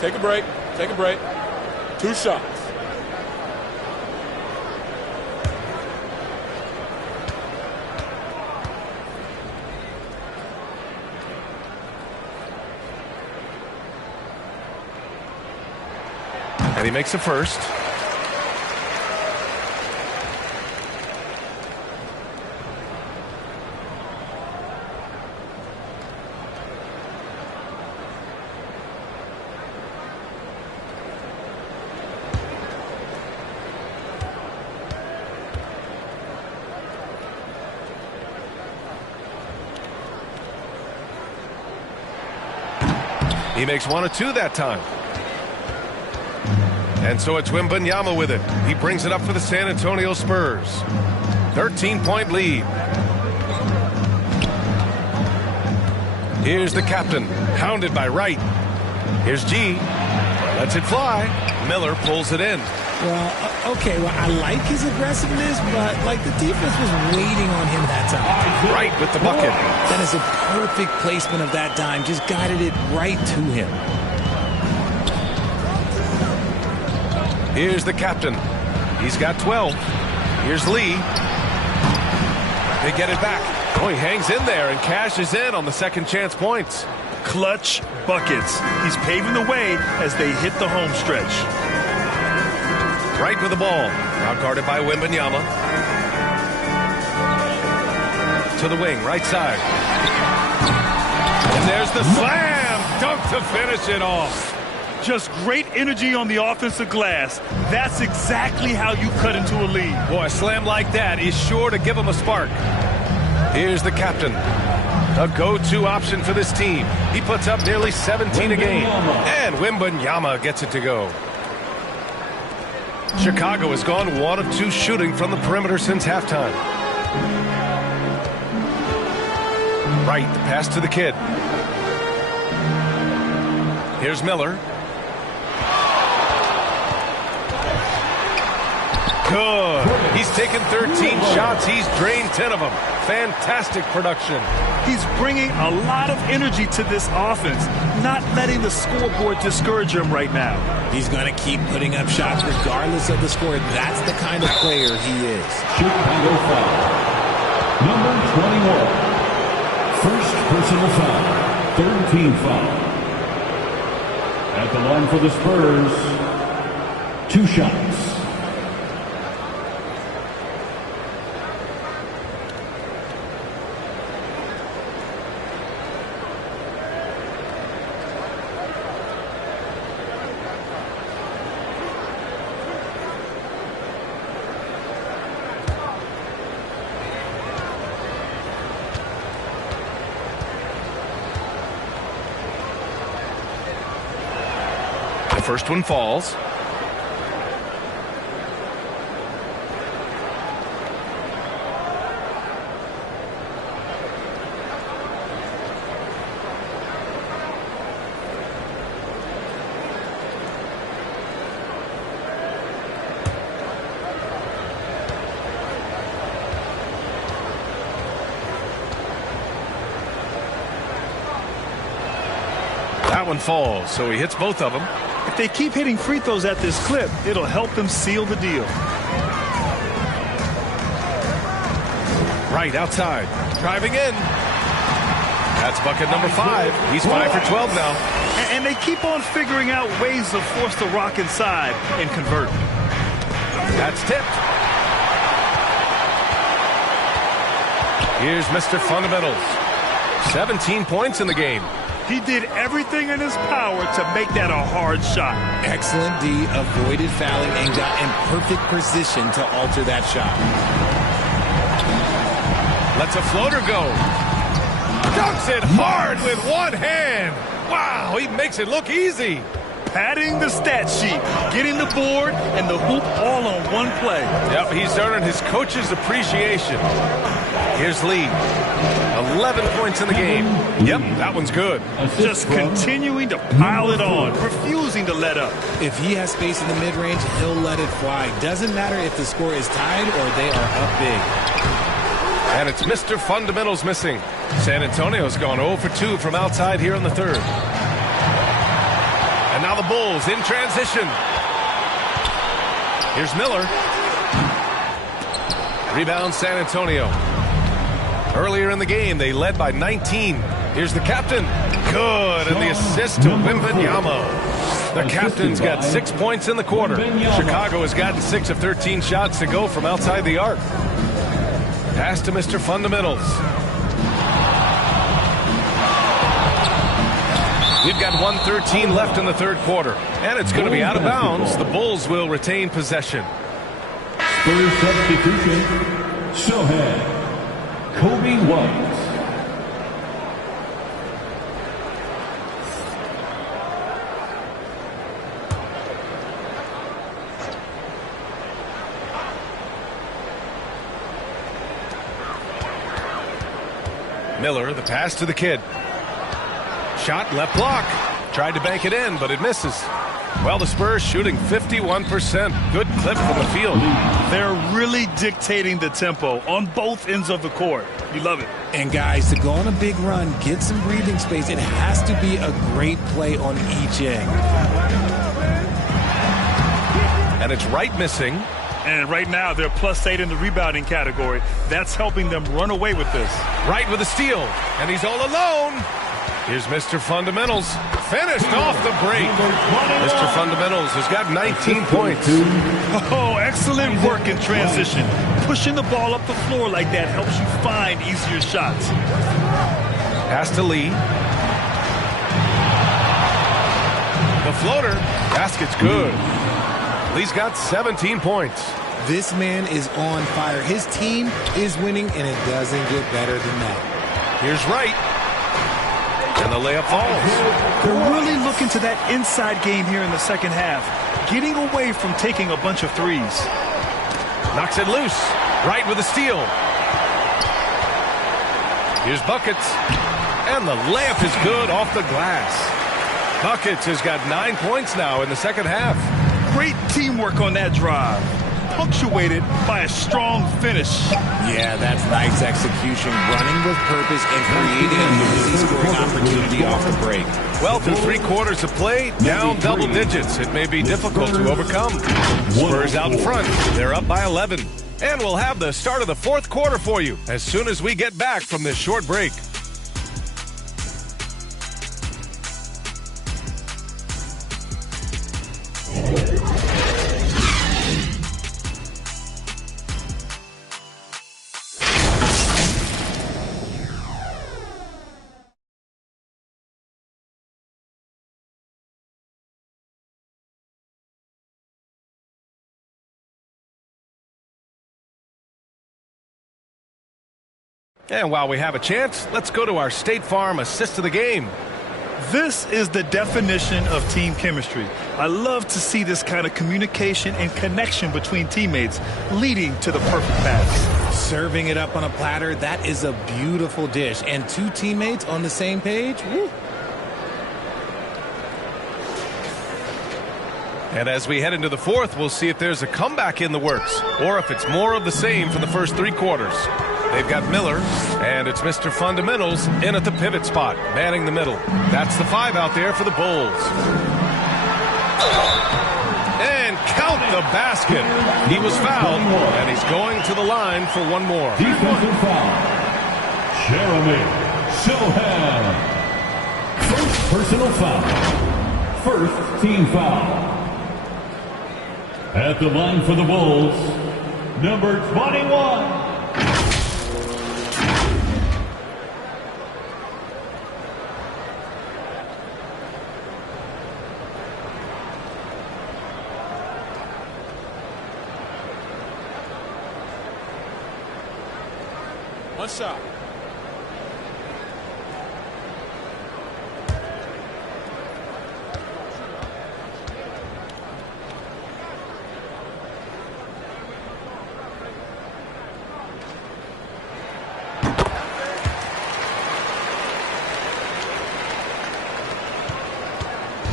Take a break. Take a break. 2 shots. And he makes the first. He makes 1 of 2 that time. And so it's Wembanyama with it. He brings it up for the San Antonio Spurs. 13-point lead. Here's the captain, hounded by Wright. Here's G. Lets it fly. Miller pulls it in. Well, okay, I like his aggressiveness, but like the defense was waiting on him that time. Wright with the bucket. That is a perfect placement of that dime. Just guided it right to him. Here's the captain. He's got 12. Here's Lee. They get it back. Oh, he hangs in there and cashes in on the second chance points. Clutch buckets. He's paving the way as they hit the home stretch. Right with the ball. Now guarded by Wembanyama. To the wing, right side. And there's the slam dunk to finish it off. Just great energy on the offensive glass. That's exactly how you cut into a lead. Boy, a slam like that is sure to give him a spark. Here's the captain. A go-to option for this team. He puts up nearly 17 a game. And Wembanyama gets it to go. Chicago has gone 1 of 2 shooting from the perimeter since halftime. Right, the pass to the kid. Here's Miller. Good. He's taken 13 shots. He's drained 10 of them. Fantastic production. He's bringing a lot of energy to this offense, not letting the scoreboard discourage him right now. He's going to keep putting up shots regardless of the score. That's the kind of player he is. Chicago foul. Number 21. First personal foul. Third team foul. At the line for the Spurs, 2 shots. First one falls. That one falls, so he hits both of them. If they keep hitting free throws at this clip, it'll help them seal the deal. Right outside. Driving in. That's bucket number 5. He's 5 for 12 now. And they keep on figuring out ways to force the rock inside and convert. That's tipped. Here's Mr. Fundamentals. 17 points in the game. He did everything in his power to make that a hard shot. Excellent D, avoided fouling and got in perfect position to alter that shot. Lets a floater go. Dunks it hard with one hand. Wow, he makes it look easy. Padding the stat sheet, getting the board and the hoop all on one play. Yep, he's earning his coach's appreciation. Here's Lee. 11 points in the game. Yep, that one's good. Just continuing to pile it on, refusing to let up. If he has space in the mid-range, he'll let it fly. Doesn't matter if the score is tied or they are up big. And it's Mr. Fundamentals missing. San Antonio's gone 0 for 2 from outside here in the third. And now the Bulls in transition. Here's Miller. Rebound San Antonio. Earlier in the game, they led by 19. Here's the captain. Good, and the assist to Wembanyama. The captain's got 6 points in the quarter. Chicago has gotten 6 of 13 shots to go from outside the arc. Pass to Mr. Fundamentals. We've got 1:13 left in the third quarter, and it's going to be out of bounds. The Bulls will retain possession. Spurs substitution, Shohei Kobe White. Miller, the pass to the kid. Shot left block. Tried to bank it in, but it misses. Well, the Spurs shooting 51%. Good clip from the field. They're really dictating the tempo on both ends of the court. You love it. And guys, to go on a big run, get some breathing space, it has to be a great play on each end. And it's Wright missing. And right now, they're +8 in the rebounding category. That's helping them run away with this. Right with a steal, and he's all alone. Here's Mr. Fundamentals, finished off the break. Mr. Fundamentals has got 19 points. Oh, excellent work in transition. Pushing the ball up the floor like that helps you find easier shots. Pass to Lee. The floater, basket's good. Lee's got 17 points. This man is on fire. His team is winning, and it doesn't get better than that. Here's Wright. And the layup falls. They're really looking to that inside game here in the second half, getting away from taking a bunch of threes. Knocks it loose. Wright with a steal. Here's Buckets. And the layup is good off the glass. Buckets has got 9 points now in the second half. Great teamwork on that drive, punctuated by a strong finish. Yeah, that's nice execution, running with purpose and creating an easy scoring opportunity off the break. Well, through 3 quarters of play, down double digits. It may be difficult to overcome. Spurs out in front. They're up by 11. And we'll have the start of the 4th quarter for you as soon as we get back from this short break. And while we have a chance, let's go to our State Farm assist of the game. This is the definition of team chemistry. I love to see this kind of communication and connection between teammates leading to the perfect pass. Serving it up on a platter, that is a beautiful dish. And 2 teammates on the same page, woo. And as we head into the 4th, we'll see if there's a comeback in the works or if it's more of the same from the first 3 quarters. They've got Miller, and it's Mr. Fundamentals in at the pivot spot, manning the middle. That's the 5 out there for the Bulls. And count the basket. He was fouled, and he's going to the line for one more. Defensive foul. Jeremy Sohan. First personal foul. First team foul. At the line for the Bulls, number 21. One shot.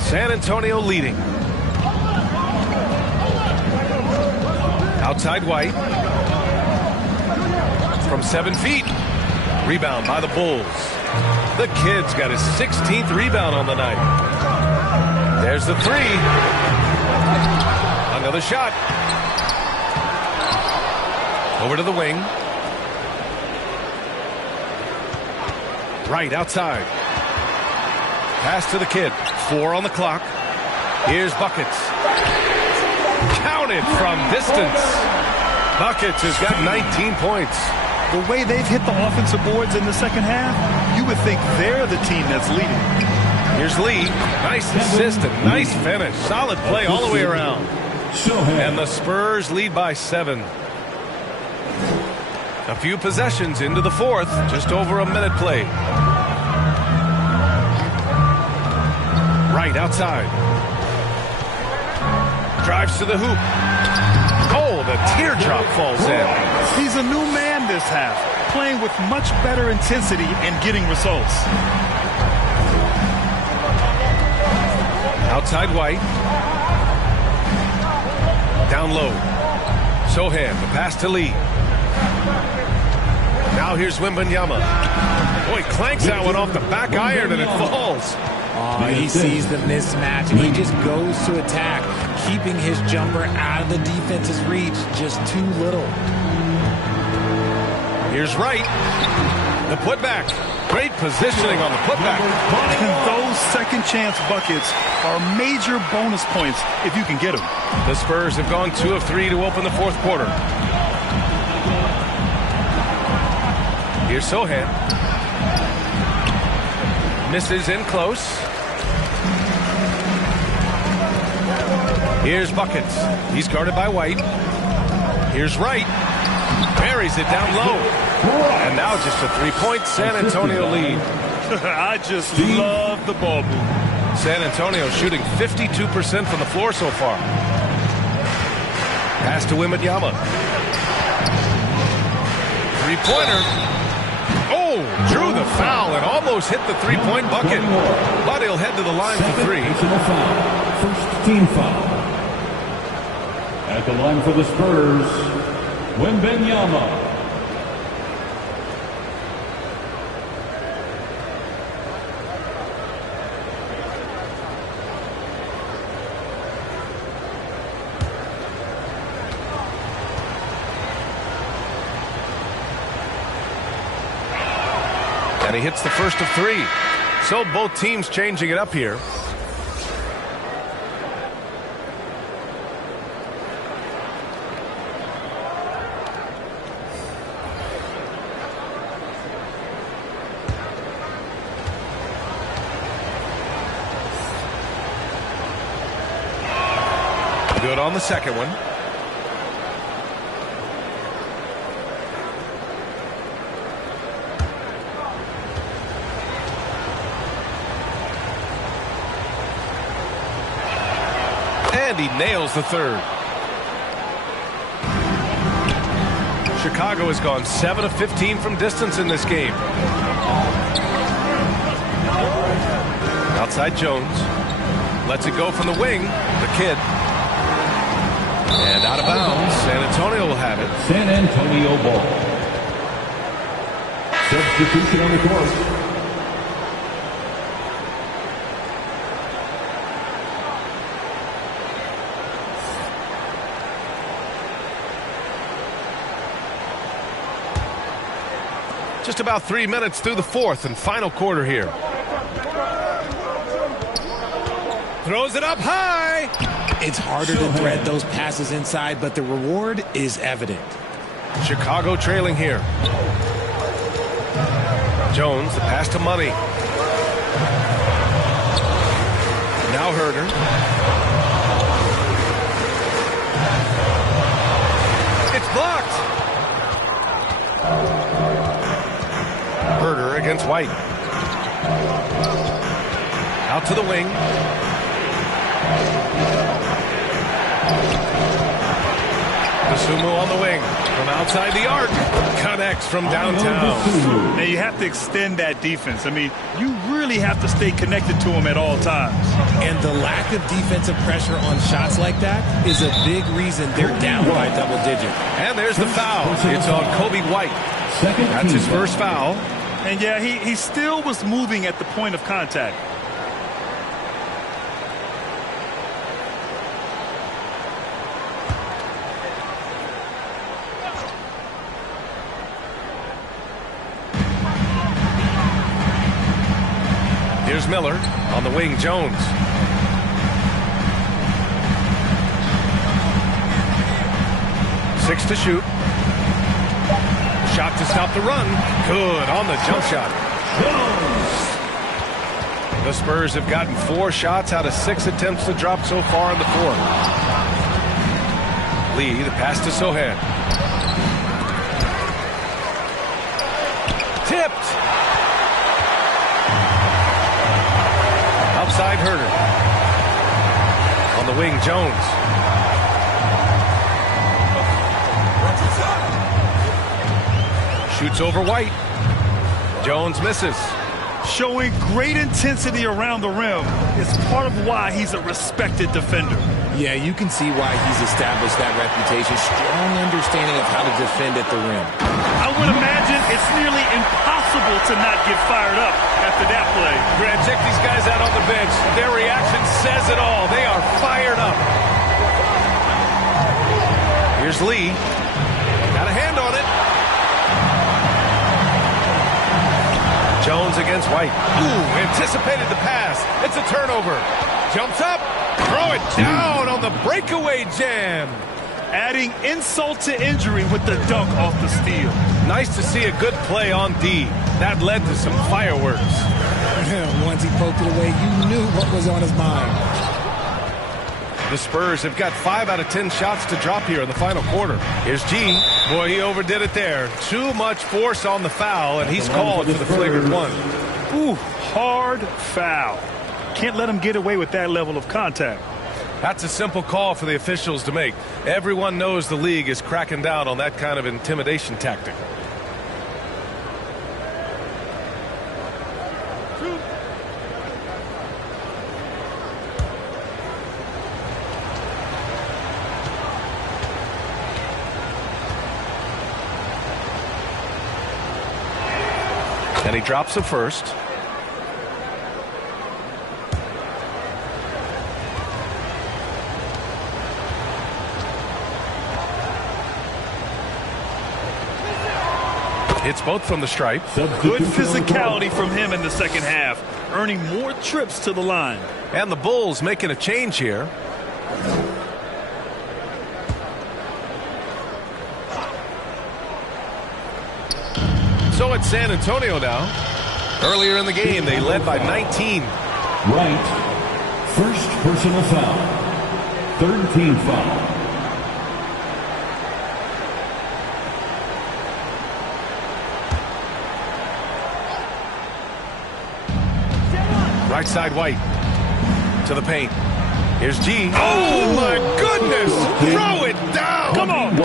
San Antonio leading. Outside White. From 7 feet. Rebound by the Bulls. The kid's got his 16th rebound on the night. There's the 3. Another shot. Over to the wing. Right outside. Pass to the kid. 4 on the clock. Here's Buckets. Counted from distance. Buckets has got 19 points. The way they've hit the offensive boards in the second half, you would think they're the team that's leading. Here's Lee. Nice assist and nice finish. Solid play all the way around. And the Spurs lead by 7. A few possessions into the 4th. Just over a minute played. Right outside. Drives to the hoop. Oh, the teardrop falls in. He's a new man this half, playing with much better intensity and getting results. Outside White. Down low. Sohan, the pass to Lee. Now here's Wembanyama. Boy, clanks that one off the back iron and it falls. He sees the mismatch and he just goes to attack. keeping his jumper out of the defense's reach just too little. Here's Wright. The putback. Great positioning on the putback. And those second chance buckets are major bonus points if you can get them. The Spurs have gone 2 of 3 to open the fourth quarter. Here's Sohan. Misses in close. Here's Buckets. He's guarded by White. Here's Wright. Buries it down low. And now just a three-point San Antonio lead. I just love the ball movement. San Antonio shooting 52% from the floor so far. Pass to Wembanyama. Three-pointer. Oh, drew the foul and almost hit the three-point bucket. But he'll head to the line for three. First team foul. At the line for the Spurs, Wembanyama. And he hits the first of three. So both teams changing it up here. Good on the second one. And he nails the third. Chicago has gone 7 of 15 from distance in this game. Outside Jones. Lets it go from the wing. The kid. And out of bounds. San Antonio will have it. San Antonio ball. Substitution on the court. Just about 3 minutes through the fourth and final quarter here. Throws it up high. It's harder to thread those passes inside, but the reward is evident. Chicago trailing here. Jones, the pass to Money. Now Herder. It's blocked. Herder against White. Out to the wing. Sumo on the wing from outside the arc. Connects from downtown. Now you have to extend that defense. I mean, you really have to stay connected to them at all times. And the lack of defensive pressure on shots like that is a big reason they're down by double digit. And there's the foul. It's on Kobe White. That's his first foul. And yeah, he still was moving at the point of contact. Here's Miller on the wing. Jones. Six to shoot. Shot to stop the run. Good on the jump shot. The Spurs have gotten 4 shots out of 6 attempts to drop so far in the fourth. Lee, the pass to Sohan. Tipped. Outside Herder. On the wing, Jones. Shoots over White. Jones misses. Showing great intensity around the rim is part of why he's a respected defender. Yeah, you can see why he's established that reputation. Strong understanding of how to defend at the rim. I would imagine it's nearly impossible to not get fired up after that play. Grant, check these guys out on the bench. Their reaction says it all. They are fired up. Here's Lee. Got a hand on it. Jones against White. Ooh, anticipated the pass. It's a turnover. Jumps up. Throw it down on the breakaway jam. Adding insult to injury with the dunk off the steal. Nice to see a good play on D. That led to some fireworks. Once he poked it away, you knew what was on his mind. The Spurs have got 5 out of 10 shots to drop here in the final quarter. Here's G. Boy, he overdid it there. Too much force on the foul, and he's called for the flagrant one. Ooh, hard foul. Can't let him get away with that level of contact. That's a simple call for the officials to make. Everyone knows the league is cracking down on that kind of intimidation tactic. And he drops it first. Hits both from the stripe. Good physicality from him in the second half, earning more trips to the line. And the Bulls making a change here. So it's San Antonio now. Earlier in the game, they led by 19. Right. First personal foul. Third team foul. Right side White to the paint. Here's G. Oh my goodness! Throw it down! Come on!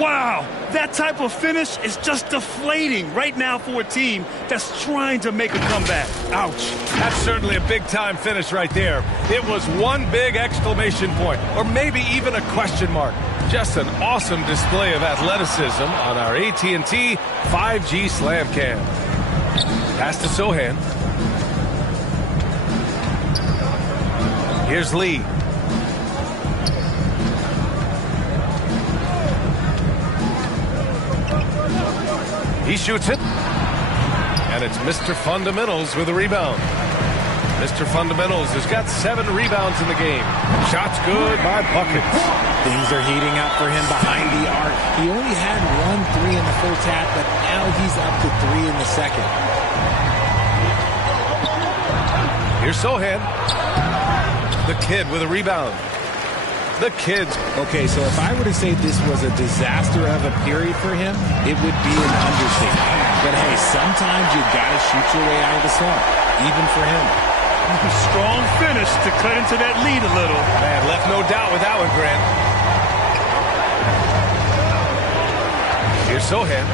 Wow! That type of finish is just deflating right now for a team that's trying to make a comeback. Ouch. That's certainly a big-time finish right there. It was one big exclamation point, or maybe even a question mark. Just an awesome display of athleticism on our AT&T 5G Slam Cam. Pass to Sohan. Here's Lee. He shoots it. And it's Mr. Fundamentals with a rebound. Mr. Fundamentals has got 7 rebounds in the game. Shots good by buckets. Things are heating up for him behind the arc. He only had 1 3 in the first half, but now he's up to 3 in the second. Here's Sohan. The kid with a rebound. The kids. Okay, so if I were to say this was a disaster of a period for him, it would be an understatement. But hey, sometimes you got to shoot your way out of the slump, even for him. Strong finish to cut into that lead a little. Man, left no doubt with that one, Grant. Here's Sohan.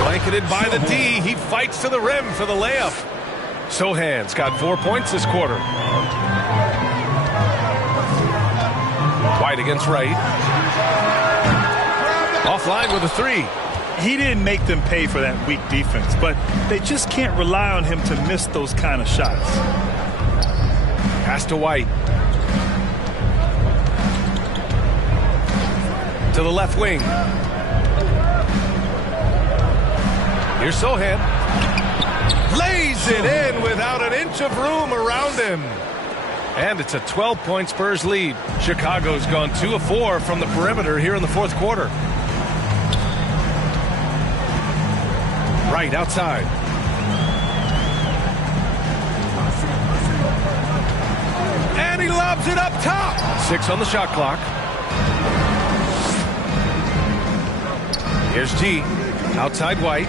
Blanketed by the D. He fights to the rim for the layup. Sohan's got 4 points this quarter. White against Wright. Offline with a 3. He didn't make them pay for that weak defense, but they just can't rely on him to miss those kind of shots. Pass to White. To the left wing. Here's Sohan. Lays it in without an inch of room around him. And it's a 12-point Spurs lead. Chicago's gone 2 of 4 from the perimeter here in the fourth quarter. Right outside. And he lobs it up top. 6 on the shot clock. Here's G. Outside White.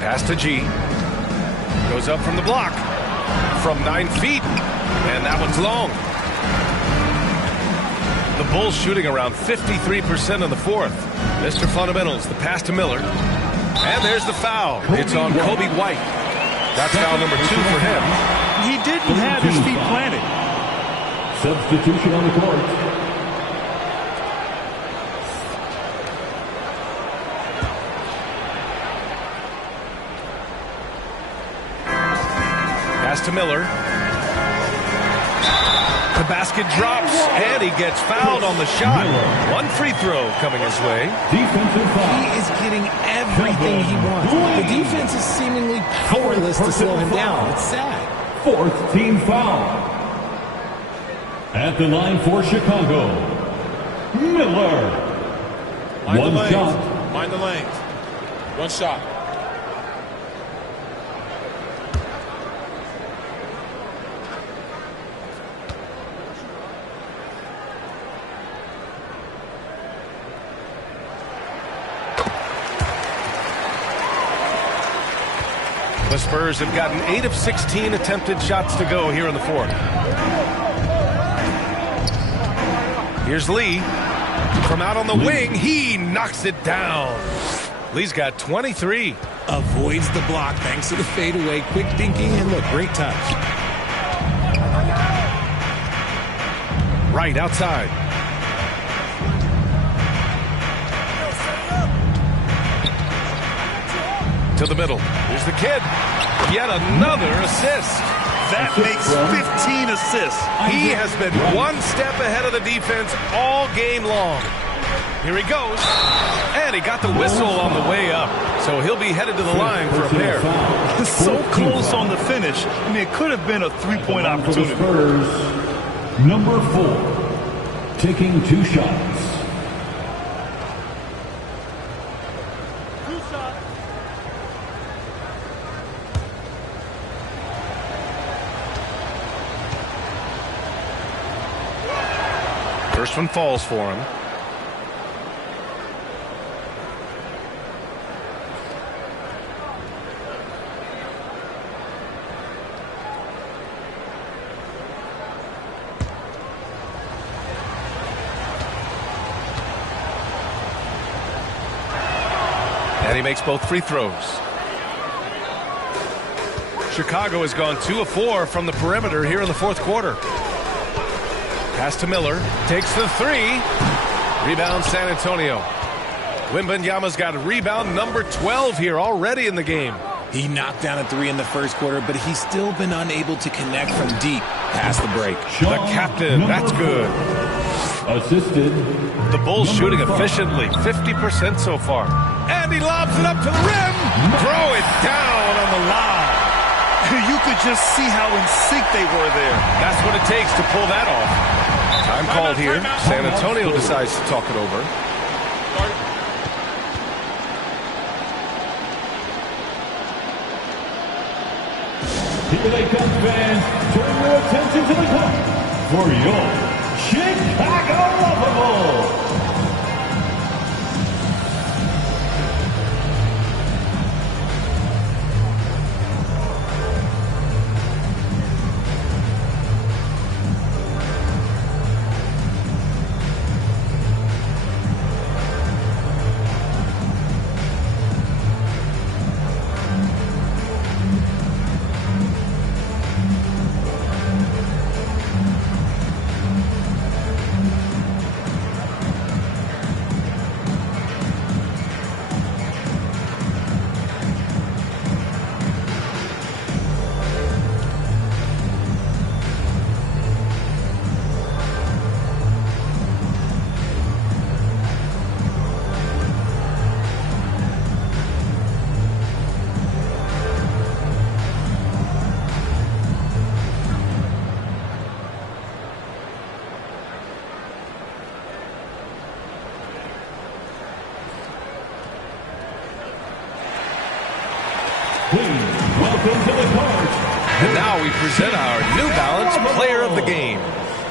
Pass to G. Goes up from the block. From 9 feet. And that one's long. The Bulls shooting around 53% in the fourth. Mr. Fundamentals, the pass to Miller. And there's the foul. It's on Kobe White. That's foul number 2 for him. He didn't have his feet planted. Substitution on the court. Pass to Miller. The basket drops, and he gets fouled on the shot. One free throw coming his way. He is getting everything he wants. The defense is seemingly powerless to slow him down. It's sad. 4th team foul. At the line for Chicago, Miller. Mind One shot. Mind the lanes. One shot. The Spurs have gotten 8 of 16 attempted shots to go here in the fourth. Here's Lee. From out on the wing, he knocks it down. Lee's got 23. Avoids the block thanks to the fadeaway. Quick thinking, and look, great touch. Right outside. To the middle. Here's the kid. Yet another assist. That makes 15 assists. He has been one step ahead of the defense all game long. Here he goes. And he got the whistle on the way up. So he'll be headed to the line for a pair. So close on the finish. I mean, it could have been a three-point opportunity. Spurs, number 4, taking 2 shots. First one falls for him. And he makes both free throws. Chicago has gone 2 of 4 from the perimeter here in the fourth quarter. Pass to Miller. Takes the 3. Rebound San Antonio. Wembanyama's got a rebound number 12 here already in the game. He knocked down a 3 in the first quarter, but he's still been unable to connect from deep past the break. The captain, that's good. Assisted. The Bulls shooting efficiently, 50% so far. And he lobs it up to the rim. Throw it down on the lob. You could just see how in sync they were there. That's what it takes to pull that off. Time called here. San Antonio decides to talk it over. Here they come, fans. Turn your attention to the court for your Chicago Lovables. And now we present our New Balance Player of the Game.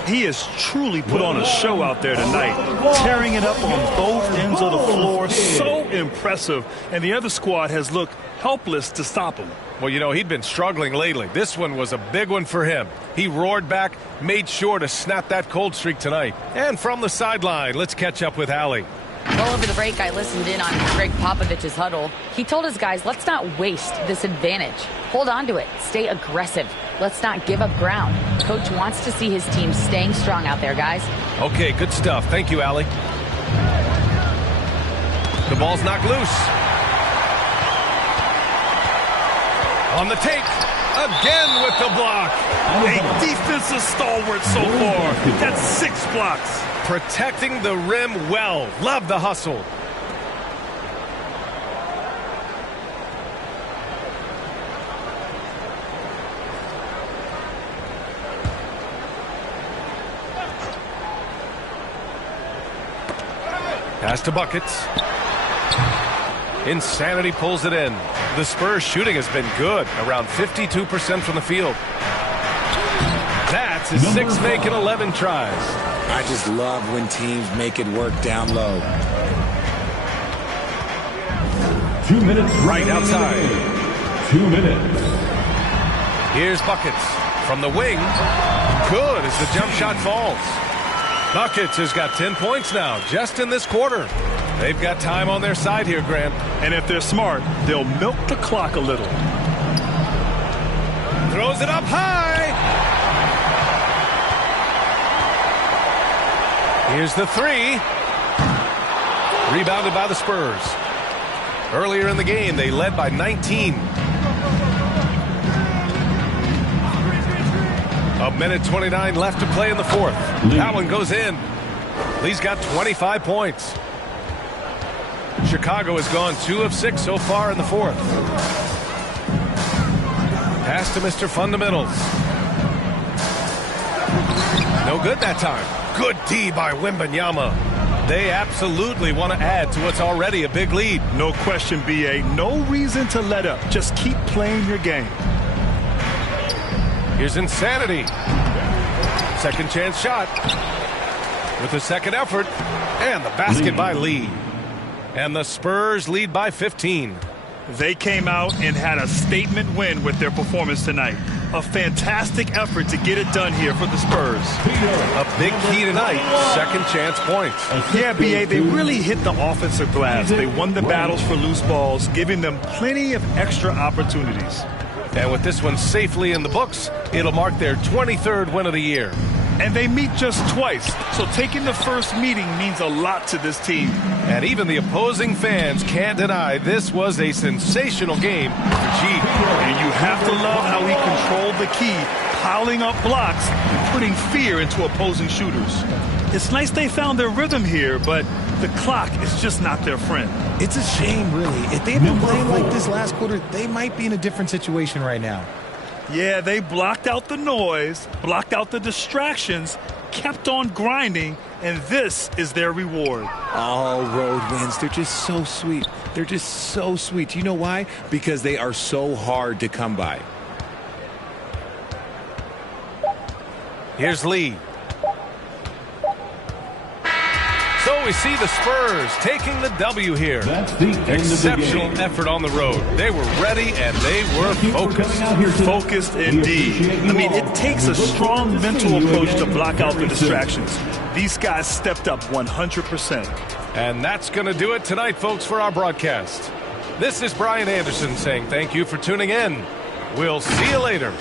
He has truly put on a show out there tonight, tearing it up on both ends of the floor. So impressive. And the other squad has looked helpless to stop him. Well, you know, he'd been struggling lately. This one was a big one for him. He roared back, made sure to snap that cold streak tonight. And from the sideline, let's catch up with Allie. Well, over the break, I listened in on Greg Popovich's huddle. He told his guys, let's not waste this advantage. Hold on to it. Stay aggressive. Let's not give up ground. Coach wants to see his team staying strong out there, guys. Okay, good stuff. Thank you, Allie. The ball's knocked loose. On the take. Again with the block. A defensive stalwart so far. That's 6 blocks. Protecting the rim well. Love the hustle. Pass to Buckets. Insanity pulls it in. The Spurs shooting has been good, around 52% from the field. That's his 6th make in 11 tries. I just love when teams make it work down low. 2 minutes right outside. 2 minutes. Here's Buckets from the wing. Good as the jump shot falls. Buckets has got 10 points now, just in this quarter. They've got time on their side here, Grant. And if they're smart, they'll milk the clock a little. Throws it up high. Here's the 3. Rebounded by the Spurs. Earlier in the game, they led by 19. A minute 29 left to play in the 4th. That one goes in. Lee's got 25 points. Chicago has gone 2 of 6 so far in the 4th. Pass to Mr. Fundamentals. No good that time. Good D by Wembanyama. They absolutely want to add to what's already a big lead. No question, B.A. No reason to let up. Just keep playing your game. Here's Insanity. Second chance shot. With the second effort. And the basket by Lee. And the Spurs lead by 15. They came out and had a statement win with their performance tonight. A fantastic effort to get it done here for the Spurs. A big key tonight, second chance points. Yeah, B.A., they really hit the offensive glass. They won the battles for loose balls, giving them plenty of extra opportunities. And with this one safely in the books, it'll mark their 23rd win of the year. And they meet just twice, so taking the first meeting means a lot to this team. And even the opposing fans can't deny this was a sensational game for G. And you have to love how he controlled the key, piling up blocks and putting fear into opposing shooters. It's nice they found their rhythm here, but the clock is just not their friend. It's a shame, really. If they had been playing like this last quarter, they might be in a different situation right now. Yeah, they blocked out the noise, blocked out the distractions, kept on grinding, and this is their reward. All road wins. They're just so sweet. They're just so sweet. You know why? Because they are so hard to come by. Here's Lee. So we see the Spurs taking the W here. That's the end Exceptional of the game. effort on the road. They were ready and they were focused. Focused indeed. I mean, it takes a strong mental approach to block out the distractions. These guys stepped up 100%. And that's going to do it tonight, folks, for our broadcast. This is Brian Anderson saying thank you for tuning in. We'll see you later.